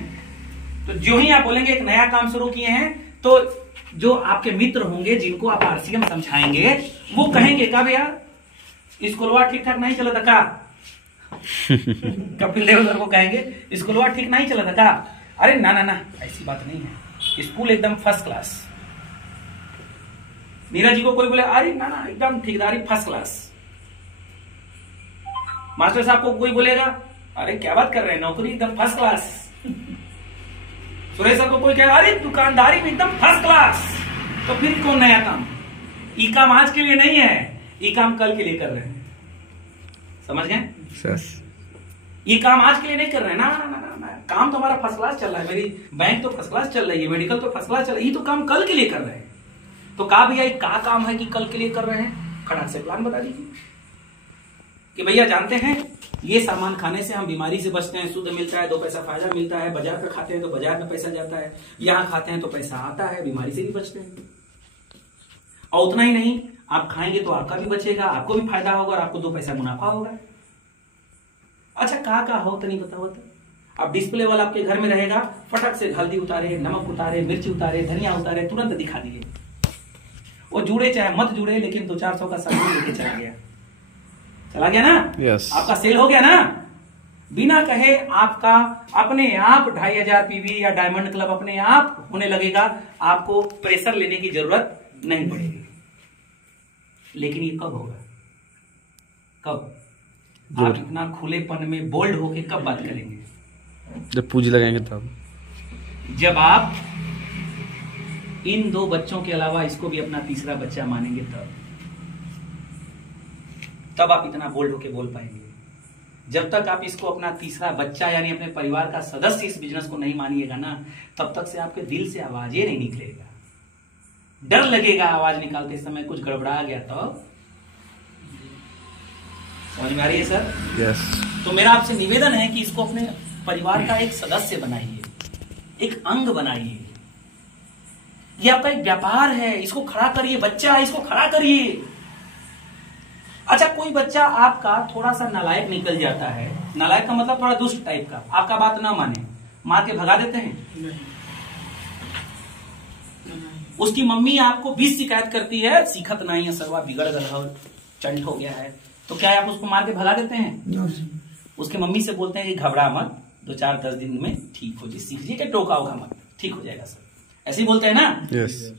तो जो ही आप बोलेंगे एक नया काम शुरू किए हैं, तो जो आपके मित्र होंगे जिनको आप आरसीएम समझाएंगे, वो कहेंगे का भैया स्कूलवा ठीक ठाक नहीं चला था का? कपिल देव सर को कहेंगे स्कूलवा ठीक नहीं चला था का? अरे ना ना ना, ऐसी बात नहीं है, स्कूल एकदम फर्स्ट क्लास। नीरज जी को कोई बोले अरे ना ना एकदम ठेकेदारी फर्स्ट क्लास। मास्टर साहब को कोई बोलेगा अरे क्या बात कर रहे हैं, नौकरी एकदम फर्स्ट क्लास। सुरेश सर को कोई कहेगा अरे दुकानदारी में एकदम फर्स्ट क्लास। तो फिर कौन नया काम? ई काम आज के लिए नहीं है, ई काम कल के लिए कर रहे हैं। समझ गए? ये काम आज के लिए नहीं कर रहे हैं ना, ना, ना, ना, ना। काम तो हमारा फर्स्ट क्लास चल रहा है, मेरी बैंक तो फर्स्ट क्लास चल रही है, मेडिकल तो फर्स्ट क्लास चल रही है, ये तो काम कल के लिए कर रहे हैं। तो कहा भैया ये क्या काम है कि कल के लिए कर रहे हैं? खड़ाक से प्लान बता दीजिए कि भैया जानते हैं ये सामान खाने से हम बीमारी से बचते हैं, शुद्ध मिलता है, 2 पैसा फायदा मिलता है, बाजार पे खाते हैं तो बाजार में पैसा जाता है, यहाँ खाते हैं तो पैसा आता है, बीमारी से भी बचते हैं। और उतना ही नहीं, आप खाएंगे तो आपका भी बचेगा, आपको भी फायदा होगा और आपको 2 पैसा मुनाफा होगा। अच्छा कहा हो तो नहीं बताओ तो? अब डिस्प्ले वाला आपके घर में रहेगा, फटक से हल्दी उतारे, नमक उतारे, मिर्ची उतारे, धनिया उतारे, तुरंत दिखा दिए। वो जुड़े चाहे मत जुड़े, लेकिन 200-400 का सामान लेके चला गया ना? Yes. आपका सेल हो गया ना? बिना कहे आपका अपने आप 2,500 पीवी या डायमंड क्लब अपने आप होने लगेगा, आपको प्रेशर लेने की जरूरत नहीं पड़ेगी। लेकिन ये कब होगा? कब आप इतना खुलेपन में बोल्ड होके कब बात करेंगे? जब पूंजी लगाएंगे तब। जब आप इन 2 बच्चों के अलावा इसको भी अपना तीसरा बच्चा मानेंगे तब आप इतना बोल्ड होके बोल पाएंगे। जब तक आप इसको अपना तीसरा बच्चा यानी अपने परिवार का सदस्य इस बिजनेस को नहीं मानिएगा ना, तब तक से आपके दिल से आवाज ही नहीं निकलेगा। डर लगेगा आवाज निकालते समय कुछ गड़बड़ा गया तो। समझ में आ रही है सर? यस। तो मेरा आपसे निवेदन है कि इसको अपने परिवार का एक सदस्य बनाइए, एक अंग बनाइए। ये आपका एक व्यापार है, इसको खड़ा करिए। बच्चा है, इसको खड़ा करिए। अच्छा, कोई बच्चा आपका थोड़ा सा नालायक निकल जाता है, नालायक का मतलब थोड़ा दुष्ट टाइप का, आपका बात ना माने, मार के भगा देते हैं। उसकी मम्मी आपको 20 शिकायत करती है, सीखत नहीं है सरवा, बिगड़ गया, चंट हो गया है, तो क्या आप उसको मार के भगा देते हैं? उसके मम्मी से बोलते हैं कि घबरा मत, 2-4-10 दिन में ठीक हो जाए, सीख जाइए, टोका होगा मत, ठीक हो जाएगा सर, ऐसे ही बोलते हैं ना। यस।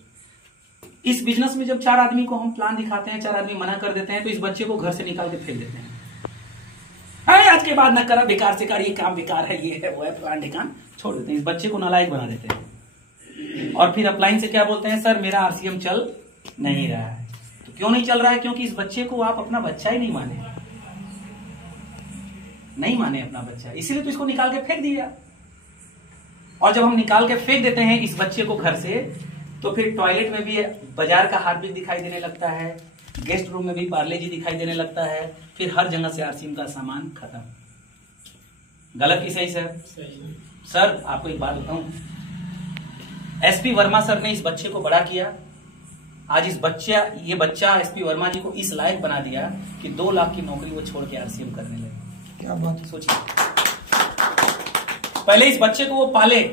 इस बिजनेस में जब 4 आदमी को हम प्लान दिखाते हैं, 4 आदमी मना कर देते हैं, तो इस बच्चे को घर से निकाल के फेंक देते हैं। आज के बाद न करा, बेकार से कर, ये काम बेकार है, ये है वो है, प्लान ढिकान छोड़ देते हैं। इस बच्चे को नालायक बना देते हैं। और फिर अपलाइन से क्या बोलते हैं? सर मेरा आरसीएम चल नहीं रहा है। तो क्यों नहीं चल रहा है? क्योंकि इस बच्चे को आप अपना बच्चा ही नहीं माने, नहीं माने अपना बच्चा, इसीलिए तो इसको निकाल के फेंक दिया। और जब हम निकाल के फेंक देते हैं इस बच्चे को घर से, तो फिर टॉयलेट में भी बाजार का हार्पिक दिखाई देने लगता है, गेस्ट रूम में भी पार्ले जी दिखाई देने लगता है, फिर हर जगह से आरसीएम का सामान खत्म। गलत की सही सर? सही। सर आपको एक बात बताऊं, एसपी वर्मा सर ने इस बच्चे को बड़ा किया। आज ये बच्चा एसपी वर्मा जी को इस लायक बना दिया कि 2 लाख की नौकरी वो छोड़ के आरसीएम करने लगे। क्या बात? सोचिए, पहले इस बच्चे को वो पाले,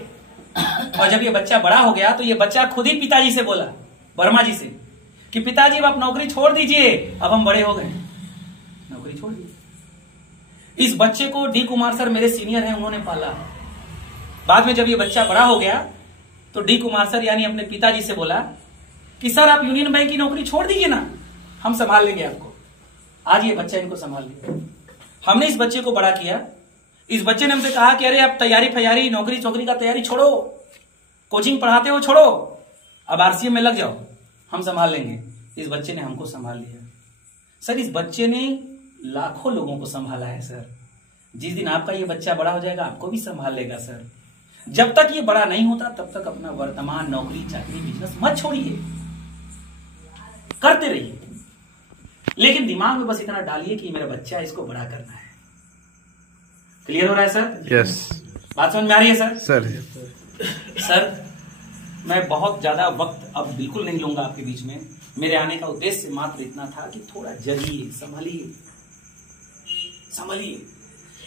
और जब ये बच्चा बड़ा हो गया तो ये बच्चा खुद ही पिताजी से बोला, वर्मा जी से, कि पिताजी अब आप नौकरी छोड़ दीजिए, अब हम बड़े हो गए, नौकरी छोड़ दीजिए। इस बच्चे को डी कुमार सर मेरे सीनियर हैं, उन्होंने पाला। बाद में जब ये बच्चा बड़ा हो गया तो डी कुमार सर यानी अपने पिताजी से बोला कि सर आप यूनियन बैंक की नौकरी छोड़ दीजिए ना, हम संभाल लेंगे आपको। आज ये बच्चा इनको संभाल लिया। हमने इस बच्चे को बड़ा किया। इस बच्चे ने हमसे कहा कि अरे आप तैयारी फैयारी, नौकरी चौकरी का तैयारी छोड़ो, कोचिंग पढ़ाते हो छोड़ो, अब आरसीएम में लग जाओ, हम संभाल लेंगे। इस बच्चे ने हमको संभाल लिया। सर इस बच्चे ने लाखों लोगों को संभाला है सर। जिस दिन आपका ये बच्चा बड़ा हो जाएगा आपको भी संभाल लेगा सर। जब तक ये बड़ा नहीं होता तब तक अपना वर्तमान नौकरी चाकरी बिजनेस मत छोड़िए, करते रहिए, लेकिन दिमाग में बस इतना डालिए कि मेरा बच्चा, इसको बड़ा करना है। क्लियर हो रहा है सर? यस। बात समझ में आ रही है सर? सर मैं बहुत ज्यादा वक्त अब बिल्कुल नहीं लूंगा आपके बीच में। मेरे आने का उद्देश्य मात्र इतना था कि थोड़ा जगिए, संभलिए, संभलिए,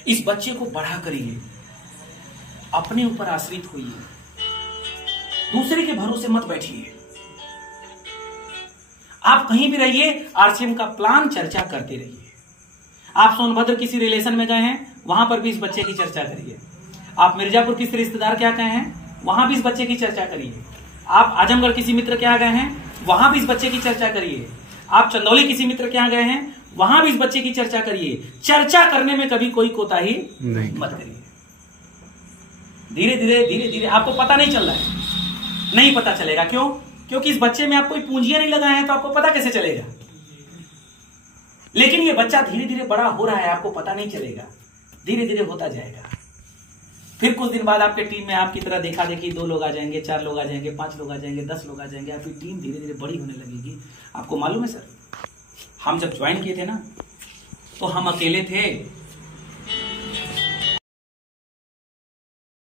इस बच्चे को बड़ा करिए, अपने ऊपर आश्रित होइए, दूसरे के भरोसे मत बैठिए। आप कहीं भी रहिए, आरसीएम का प्लान चर्चा करते रहिए। आप सोनभद्र किसी रिलेशन में गए हैं, वहां पर भी इस बच्चे की चर्चा करिए। आप मिर्जापुर किसी रिश्तेदार के यहाँ गए हैं, वहां भी इस बच्चे की चर्चा करिए। आप आजमगढ़ किसी मित्र के यहाँ गए हैं, वहां भी इस बच्चे की चर्चा करिए। आप चंदौली किसी मित्र के यहाँ गए हैं, वहां भी इस बच्चे की चर्चा करिए। चर्चा करने में कभी कोई कोताही मत करिए। धीरे धीरे धीरे धीरे, आपको पता नहीं चल रहा है, नहीं पता चलेगा। क्यों? क्योंकि इस बच्चे में आप कोई पूंजियां नहीं लगाए हैं, तो आपको पता कैसे चलेगा। लेकिन ये बच्चा धीरे धीरे बड़ा हो रहा है, आपको पता नहीं चलेगा, धीरे धीरे होता जाएगा। फिर कुछ दिन बाद आपके टीम में आपकी तरह देखा देखी 2 लोग आ जाएंगे, 4 लोग आ जाएंगे, 5 लोग आ जाएंगे, 10 लोग आ जाएंगे। आपकी टीम धीरे धीरे बड़ी होने लगेगी। आपको मालूम है सर, हम जब ज्वाइन किए थे ना, तो हम अकेले थे